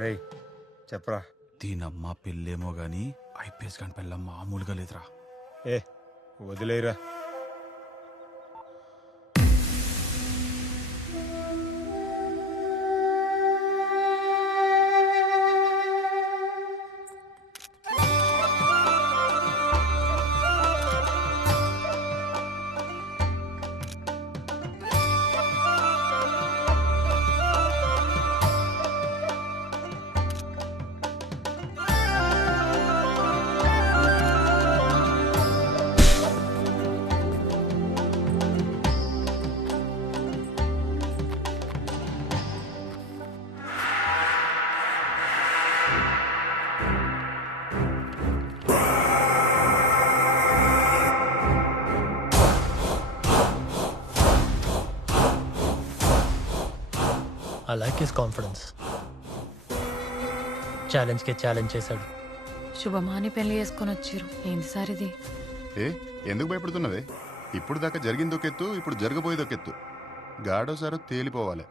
రేయ్ చెప్పరా. దీనమ్మ పెళ్ళేమో గాని IPS గాని పెళ్ళ మామూలుగా లేదురా. ఏ వదిలేరా. I like his confidence. ఛాలెంజ్కే ఛాలెంజ్ చేశాడు. శుభమాని పెళ్లి చేసుకొని వచ్చిర్రు. ఏంది సార్ ఇది? ఏ ఎందుకు భయపడుతున్నవే? ఇప్పుడు దాకా జరిగిందొకెత్తు, ఇప్పుడు జరగబోయేదొకెత్తు. గాడోసారో తేలిపోవాలి.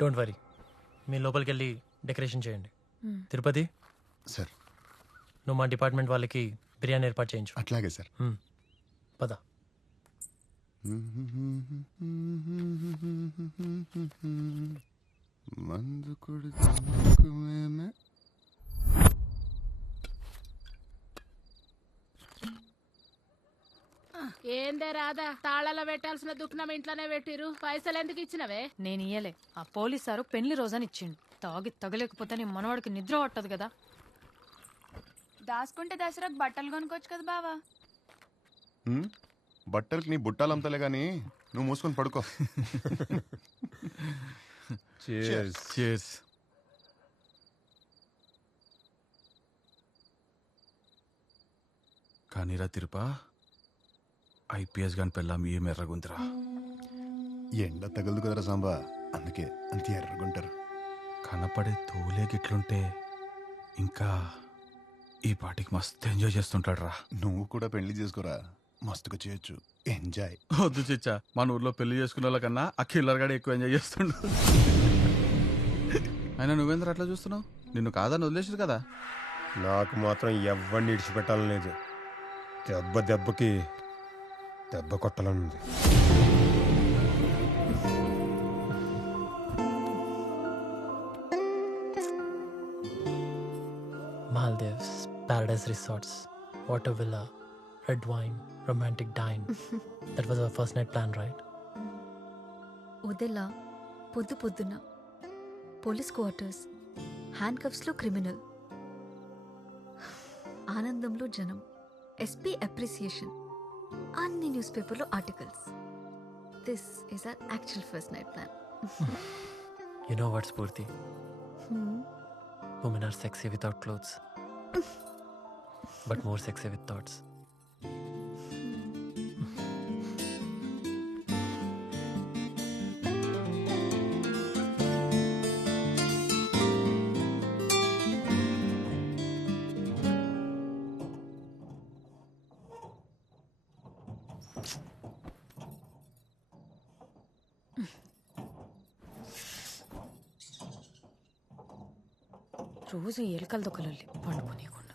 డోంట్ వరీ, మీ లోపలికి వెళ్ళి డెకరేషన్ చేయండి. తిరుపతి సార్, నువ్వు మా డిపార్ట్మెంట్ వాళ్ళకి బిర్యానీ ఏర్పాటు చేయించు. అట్లాగే సార్. పద. మందు ఏందే రాదా, తాళాలో పెట్టాల్సిన దుఃఖనం ఇంట్లోనే పెట్టిరు, పైసలు ఎందుకు ఇచ్చినవే? నేను ఇయ్యలే. ఆ పోలీస్ సారు పెళ్లి రోజని ఇచ్చిండు. తాగి తగలేకపోతే నీ మనవాడికి నిద్ర పట్టదు కదా. దాచుకుంటే దసరాకు బట్టలు కొనుక్కోవచ్చు కదా బావా. బట్టలకి నీ బుట్టాలు అమ్ముతలే కానీ నువ్వు మూసుకొని పడుకో. Cheers. కానీరా తిరుపా, ఐపీఎస్ గాని పెళ్ళాం ఏం ఎర్రగుందిరా. ఎండ తగలదు కదరా సాంబా, అందుకే అంత ఎర్రగుంటారు. కనపడే తోలే గిట్లుంటే ఇంకా ఈ పాటికి మస్తు ఎంజాయ్ చేస్తుంటాడు రా. నువ్వు కూడా పెళ్లి చేసుకోరా, మస్తుగా చేయొచ్చు. ఎంజాయ్. వద్దు చిచ్చా, మన ఊర్లో పెళ్లి చేసుకున్న వాళ్ళకన్నా ఆ కిల్లర్ గాడే ఎక్కువ ఎంజాయ్ చేస్తుండు. అయినా నువ్వేంద్ర అట్లా చూస్తున్నావు? నిన్ను కాదని వదిలేసారు కదా. నాకు మాత్రం ఎవరిని ఇడిచిపెట్టాలని లేదు. దెబ్బకి దెబ్బ కొట్టాలనుంది. Maldives, Paradise Resorts, water villa, red wine, romantic dine. That was our first night plan, right? ఉదెలా పొద్దు పొద్దున పోలీస్ క్వార్టర్స్, హ్యాండ్ కఫ్స్లో క్రిమినల్, ఆనందంలో జనం, ఎస్పీ అప్రిసియేషన్, అన్ని న్యూస్ పేపర్లో articles. This is our actual first night plan. You know what, Spurti? Women are sexy without clothes, but more sexy with thoughts. రోజు ఎలుకల దొక్కలల్లి పండుకోనీయకుండా.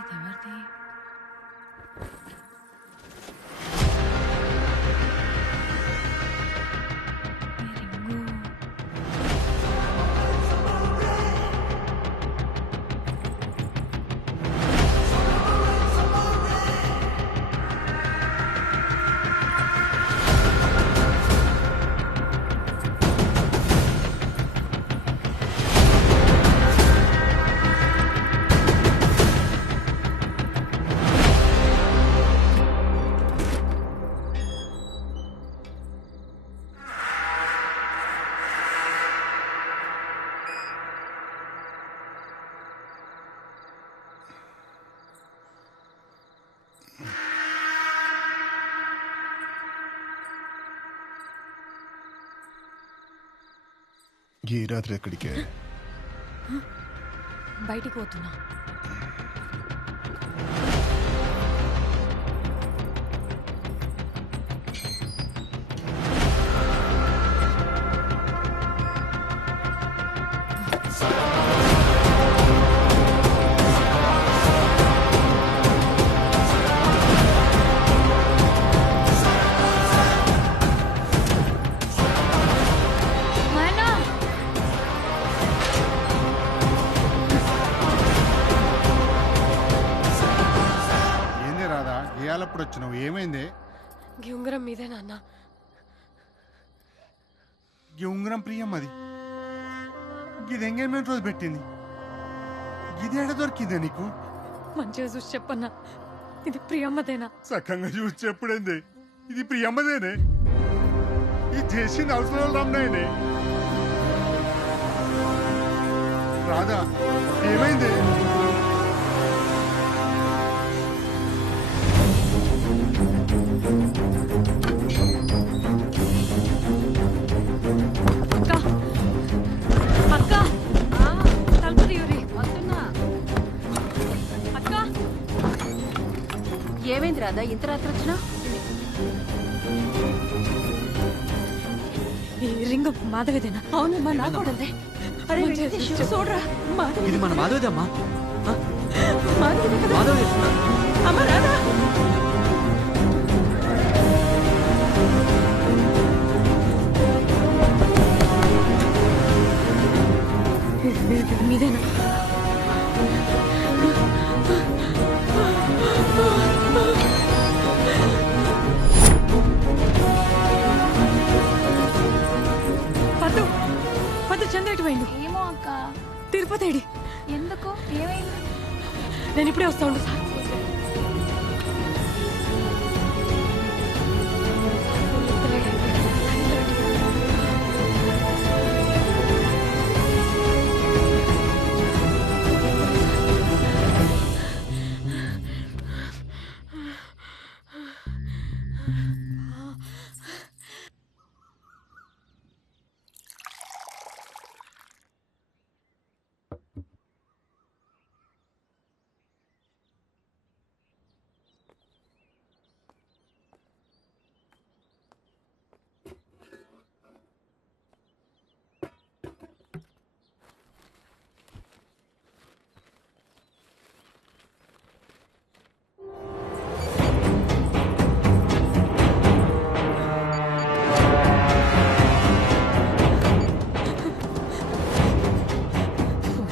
ఇదెవరిది? ఈ రాత్రి ఎక్కడికే? బయటికి పోతున్నా. ఇయాలప్పుడు వచ్చినావు, ఏమైంది? ఈ ఉంగరం మీదే నాన్న. ఈ ఉంగరం ప్రియం అది. ఇది ఎంగేజ్మెంట్ రోజు పెట్టింది. ఇది ఎడ దొరికిందే నీకు? మంచిగా చూసి చెప్పన్నా, ఇది ప్రియమ్మదేనా? సక్కంగా చూసి చెప్పుడేంది, ఇది ప్రియమ్మదేనే. ఇది చేసింది అవసరం రమ్మనే. రాధా ఏమైంది? అక్క తలుపు తీయరి. అక్క ఏమైంది రాదా ఇంత రాత్రి వచ్చినా? ఈ రింగ్ మాధవిదేనా? అవునమ్మా, నా కూడదే. అరే వెంకటేష్, చూడరా, మాధవి. ఇది మన మాధవిదమ్మా. మాధవి కదా? మాధవి. అమ్మ రాదా? మీదేనా? పద్దు పద్దు చంద్రటి పోయిండు. ఏమో అక్క. తిరుపతి ఏడి? ఎందుకు, ఏమైంది? నేను ఇప్పుడే వస్తా ఉండు.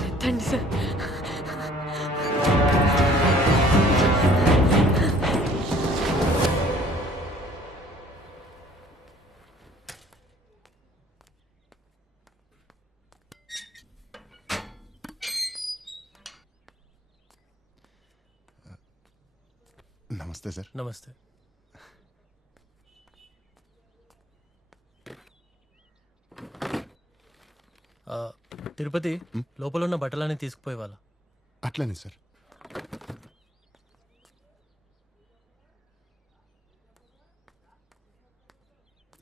ఎత్తండి సార్. నమస్తే సార్. నమస్తే. తిరుపతి, లోపల ఉన్న బట్టలన్నీ తీసుకుపోయే వాళ్ళ. అట్లనే సార్.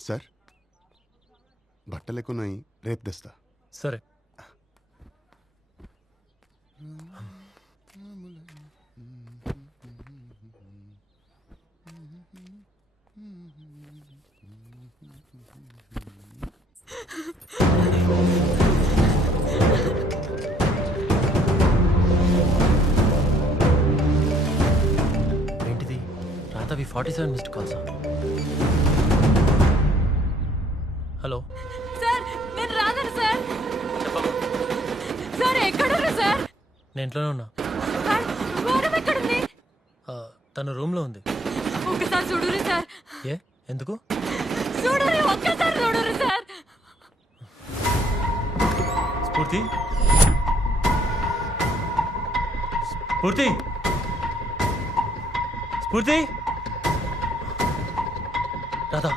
సార్ బట్టలు ఎక్కున్నాయి, రేపు తెస్తా. సరే. ఏంటిది? రాతవి 47 మిస్డ్ కాల్సా? హలో సార్, నేను రాను సార్. సార్ ఎక్కడున్నారు సార్? నేను ఇంట్లోనే ఉన్నా. వారం ఎక్కడుంది? తను రూమ్లో ఉంది. ఒక్కసారి చూడురి సార్. ఏ ఎందుకు? చూడురి, ఒక్కసారి చూడురి సార్. స్ఫూర్తి, స్ఫూర్తి, స్ఫూర్తి. రాధా,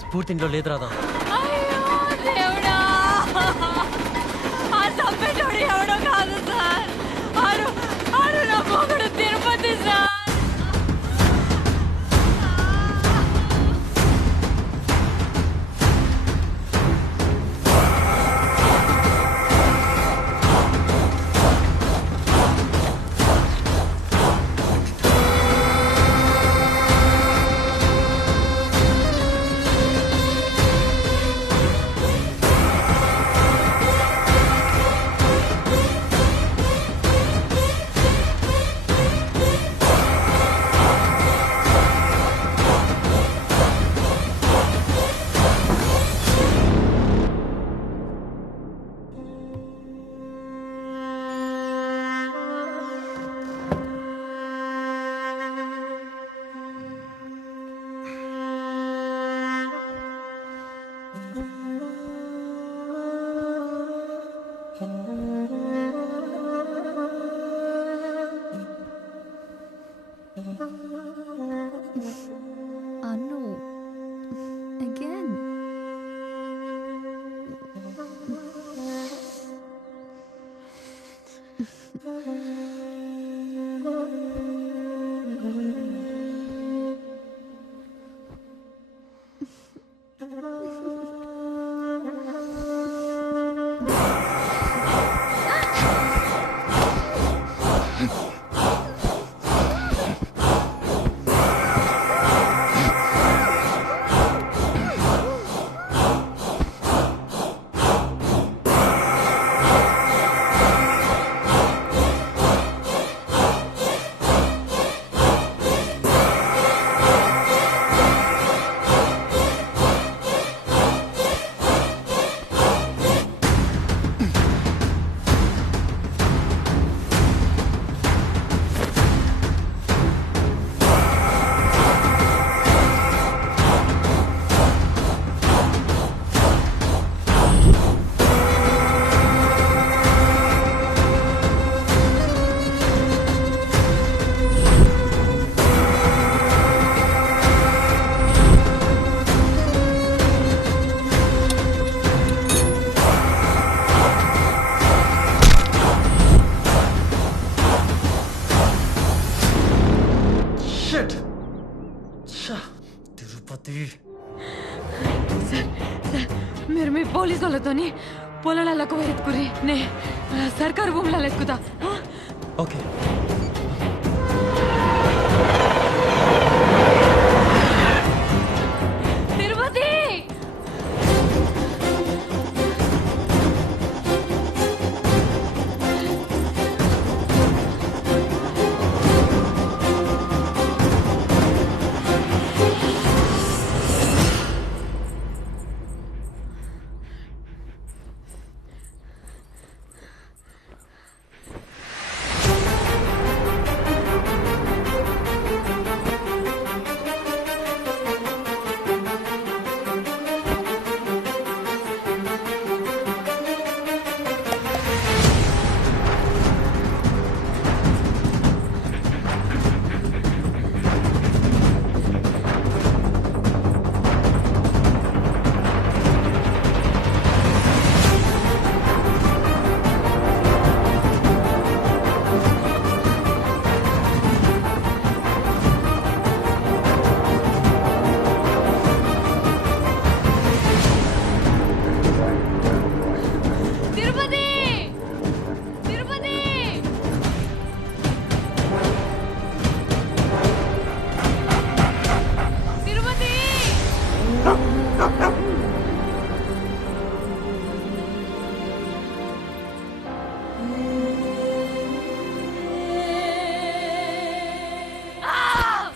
స్ఫూర్తి ఇంట్లో లేదు. రాధా, అయ్యో దేవుడా, ఆ తప్పెటోడు ఎవడో కాదు సార్. ఆరు ఆరు నా మొగుడు తిరుపతి సార్. తిరుపతి మీరు మీ పోలీసు వాళ్ళతోని పొలాలకు ఎత్తుకురి నే సర్కారు భూములలో ఎక్కుతా ఓకే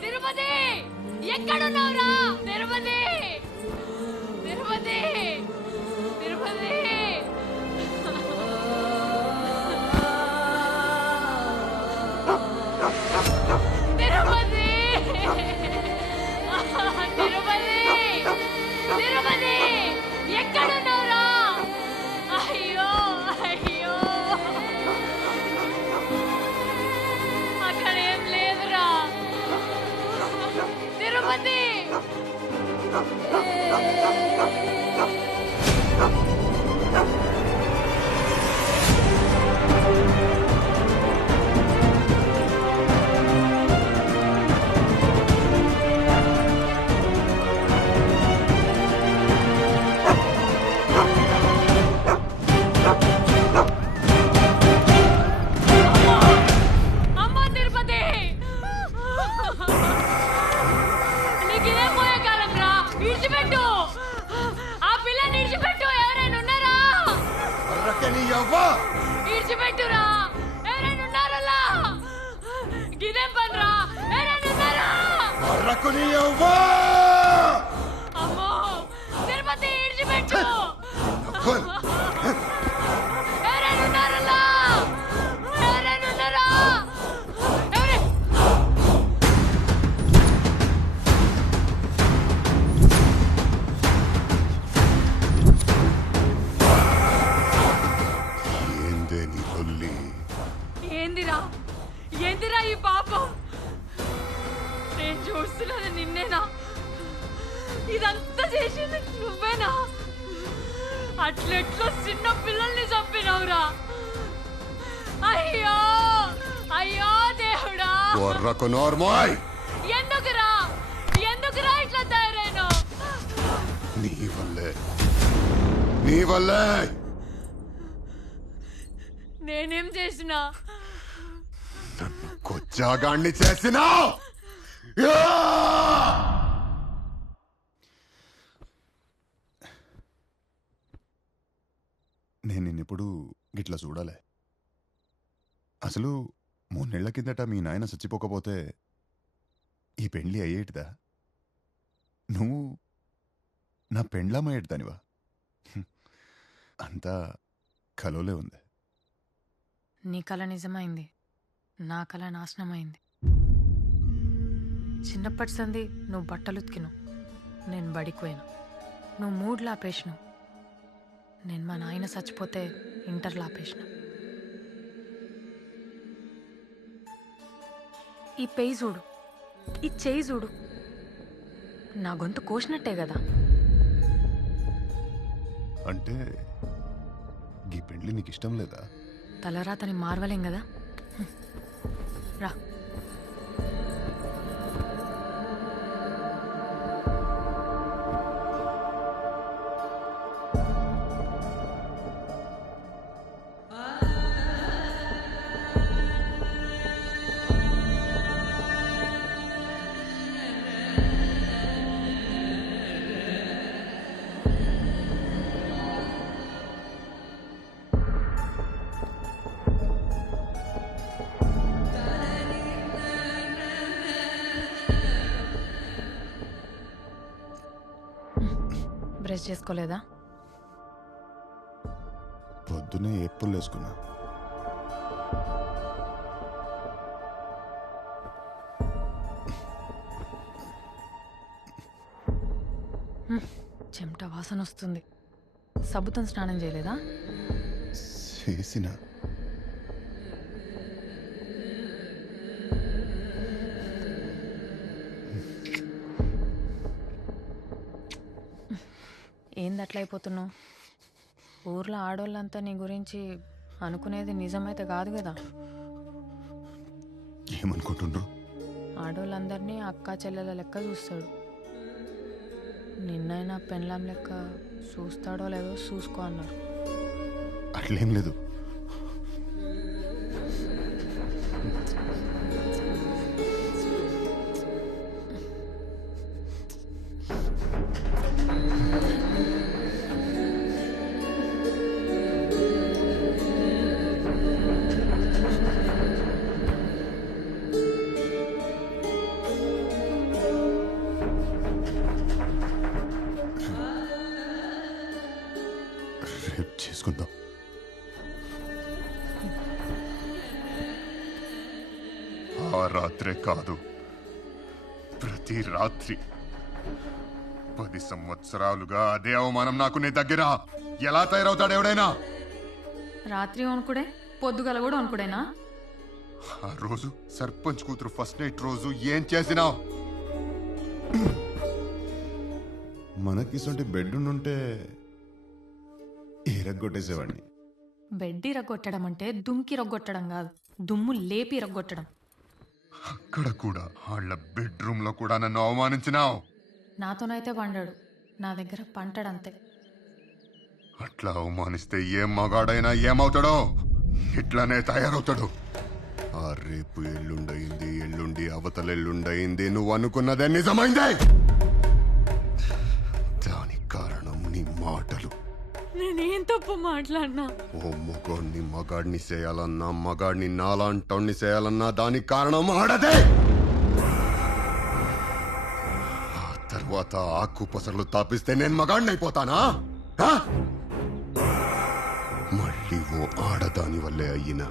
తిరుపతి ఎక్కడున్నావురా తిరుపతి తిరుపతి తిరుపతి తిరుపతి తిరుపతి తిరుపతి ఎక్కడున్నావురా అయ్యో అయ్యో అక్కడ ఏం లేదురా తిరుపతి అమ్మా తిరుపతి నీకిదే పోయే కాలం రా ఇడిచిపెట్టు ఆ పిల్లని ఇడిచిపెట్టు ఎవరైనా ఉన్నారా ఇడిచిపెట్టురా ఎవరైనా ఉన్నారలా గిదేం పనిరా ఎవరైనా ఉన్నారా అమ్మో తిరుపతి ఇడిచిపెట్టు ఎవరైనా ఉన్నారలా ఎవరైనా ఉన్నారా ఏందిరా ఏందిరా ఈ పాపం నేను చూస్తున్నది నిన్నేనా ఇదంతా చేసింది నువ్వేనా అట్లెట్లో చిన్న పిల్లల్ని చంపినవురా అయ్యో కొర్రకు నోర్మోయ్. ఎందుకురా ఎందుకురా ఇట్లా తయారైనా? నీ వల్లే నీ వల్లే. నేనేం చేసినా? కొచ్చాగాన్ని చేసినా. నేను నిన్నెప్పుడు గిట్లా చూడాలే. అసలు 3 నెలల కిందట మీ నాయన చచ్చిపోకపోతే ఈ పెండ్లి అయ్యేటిదా? నువ్వు నా పెండ్లమయ్యేటిదానివా? అంతా కలోలే ఉంది. నీ కళ నిజమైంది, నా కళ నాశనమైంది. చిన్నప్పటి సంది నువ్వు బట్టలు ఉతికిను, నేను బడికిపోయాను. నువ్వు 3 ఆపేసినావు, నేను మా నాయన చచ్చిపోతే ఇంటర్లో ఆపేసిన. ఈ పెయి చూడు, ఈ చేయి చూడు, నా గొంతు కోసినట్టే కదా. అంటే ఈ పెండ్లి నీకు ఇష్టం లేదా? తలరాతని మార్వలేం కదా. రా. బ్రష్ చేసుకోలేదా? పొద్దునే ఎప్పులు వేసుకున్నా. చెమట వాసన వస్తుంది. సబ్బుతో స్నానం చేయలేదా? చేసిన. ఏంది అట్లా అయిపోతున్నావు? ఊర్లో ఆడోళ్ళంతా నీ గురించి అనుకునేది నిజమైతే కాదు కదా. ఏమనుకుంటుండ్రు? ఆడోళ్ళందరినీ అక్కా చెల్లెల లెక్క చూస్తాడు. నిన్నైనా పెళ్ళాం లెక్క చూస్తాడో లేదో చూసుకో అన్నారు. అట్లేం లేదు. చేసుకుందాం. ఆ రాత్రే కాదు, ప్రతి రాత్రి 10 సంవత్సరాలుగా అదే అవమానం నాకు నీ దగ్గర. ఎలా తయారవుతాడు ఎవడైనా? రాత్రి వణుకుడే, పొద్దుగల కూడా వణుకుడేనా? ఆ రోజు సర్పంచ్ కూతురు ఫస్ట్ నైట్ రోజు ఏం చేసినావు? మనకిసంటి బెడ్ ఉంటే ఎరగొట్టేసేవాడిని. బెడ్ ఇరగొట్టడం అంటే దుమ్కి రొగ్గొట్టడం కాదు, దుమ్ము లేపి రొగ్గొట్టడం. అక్కడ కూడా వాళ్ళ బెడ్రూమ్ లో కూడా నన్ను అవమానించినావు. నాతోనైతే పండాడు, నా దగ్గర పంటాడంతే. అట్లా అవమానిస్తే ఏం మగాడైనా ఏమవుతాడో ఇట్లానే తయారవుతాడు. ఆ రేపు ఎల్లుండయింది, ఎల్లుండి అవతల ఎల్లుండయింది, నువ్వు అనుకున్నదే నిజమైందే. దానికి కారణం నీ మాటలు. నేనేం తప్పు మాట్లాడినా? ఓ మగాడిని మగాడిని చేయాలన్నా, మగాడిని నాలాంటోడిని చేయాలన్నా దానికి కారణం ఆడదే. ఆ తర్వాత ఆకు పసర్లు తాపిస్తే నేను మగాడిని అయిపోతానా? మళ్ళీ ఓ ఆడదాని వల్లే అయినా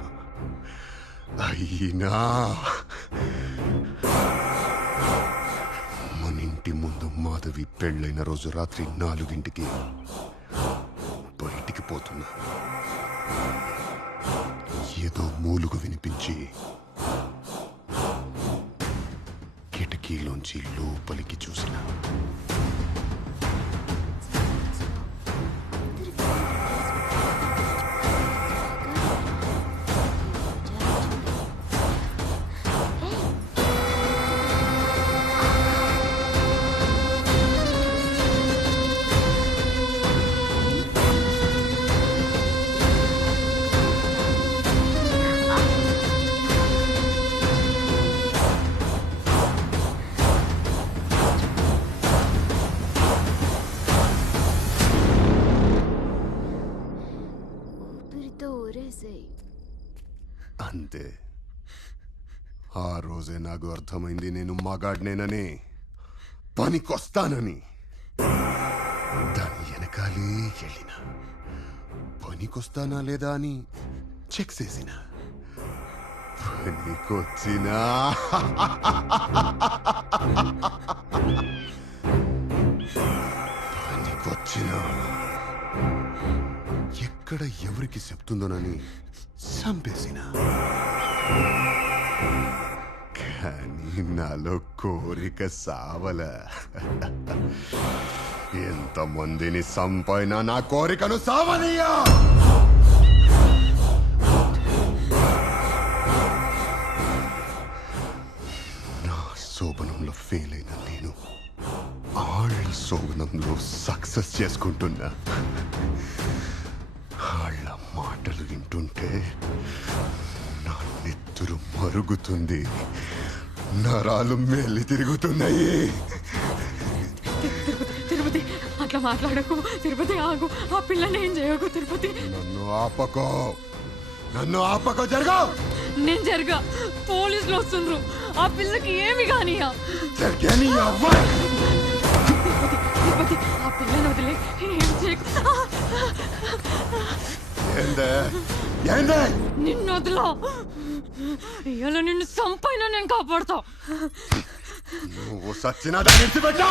మన ఇంటి ముందు మాధవి పెళ్ళైన రోజు రాత్రి 4 బయటికి పోతున్నా. ఏదో మూలుగు వినిపించి కిటికీలోంచి లోపలికి చూసిన. అయితే ఆ రోజే నాకు అర్థమైంది నేను మగాడినేనని, పనికొస్తానని. దాని వెనకాలే వెళ్ళిన, పనికొస్తానా లేదా అని చెక్ చేసిన. పనికొచ్చినా పనికొచ్చినా ఎక్కడ ఎవరికి చెప్తుందోనని చంపేసిన. కానీ నాలో కోరిక సావల. ఎంతమందిని సంపైనా నా కోరికను సావనియా. నా శోభనంలో ఫెయిల్ అయిన నేను ఆళ్ళ శోభనంలో సక్సెస్ చేసుకుంటున్నా. ఆళ్ళ మాటలు వింటుంటే నా నెత్తురు మరుగుతుంది, నరాలు మెల్లి తిరుగుతున్నాయి. తిరుపతి అట్లా మాట్లాడకు. తిరుపతి ఆగు. ఆ పిల్లని ఏం చేయకు తిరుపతి. నన్ను ఆపకో. జరగా. నేను జరగా. పోలీసులు వస్తుండ్రు. ఆ పిల్లకి ఏమి కానియా. తిరుపతి ఆ పిల్లని వదిలే. ఏం చేయకు. నిన్ను వదిలా. ఇవాళ నిన్ను సంపైనా నేను కాపాడుతా. నువ్వు సచ్చినా దాన్ని విడిచిపెట్టా.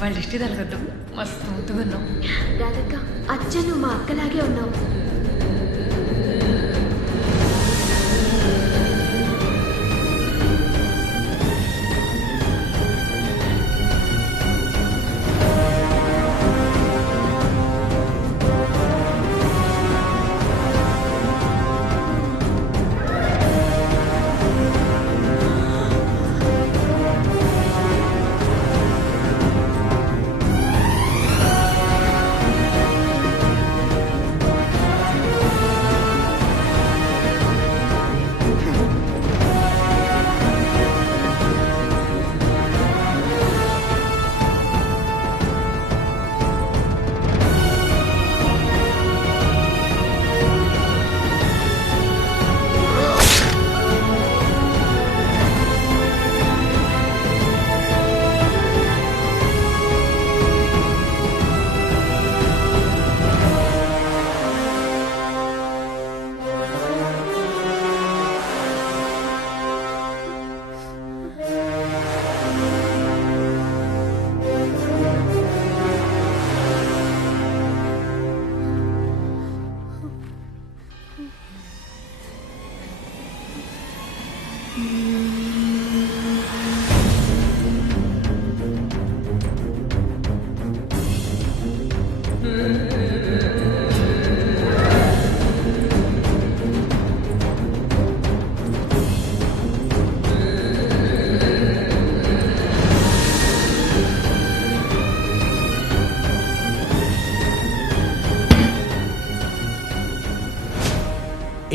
వాళ్ళ ఇష్టి తలగద్దు. మస్తు ముద్దుగున్నావు రాధక్క. అచ్చ నువ్వు మా అక్కలాగే ఉన్నావు.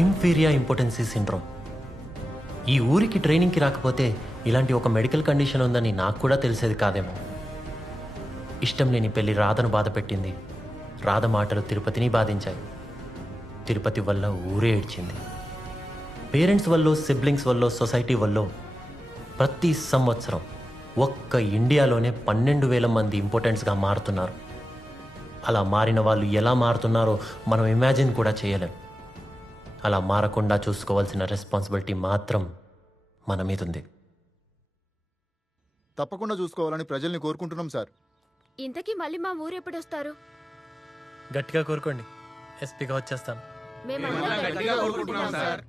ఇంఫీరియా ఇంపార్టెన్సీ సిండ్రోమ్. ఈ ఊరికి ట్రైనింగ్కి రాకపోతే ఇలాంటి ఒక మెడికల్ కండిషన్ ఉందని నాకు కూడా తెలిసేది కాదేమో. ఇష్టం లేని పెళ్లి రాధను బాధ పెట్టింది. రాధ మాటలు తిరుపతిని బాధించాయి. తిరుపతి వల్ల ఊరే ఏడ్చింది. పేరెంట్స్ వల్ల, సిబ్లింగ్స్ వల్ల, సొసైటీ వల్ల ప్రతి సంవత్సరం ఒక్క ఇండియాలోనే 12,000 మంది ఇంపార్టెంట్స్గా మారుతున్నారు. అలా మారిన వాళ్ళు ఎలా మారుతున్నారో మనం ఇమాజిన్ కూడా చేయలేం. అలా మారకుండా చూసుకోవాల్సిన రెస్పాన్సిబిలిటీ మాత్రం మన మీద ఉంది. తప్పకుండా చూసుకోవాలని ప్రజల్ని కోరుకుంటున్నాం సార్. ఇంతకీ మళ్ళీ మా ఊరు ఎప్పుడు వస్తారు? గట్టిగా కోరుకోండి, ఎస్పీగా వచ్చేస్తాను. మేమందరం గట్టిగా కోరుకుంటున్నాం సార్.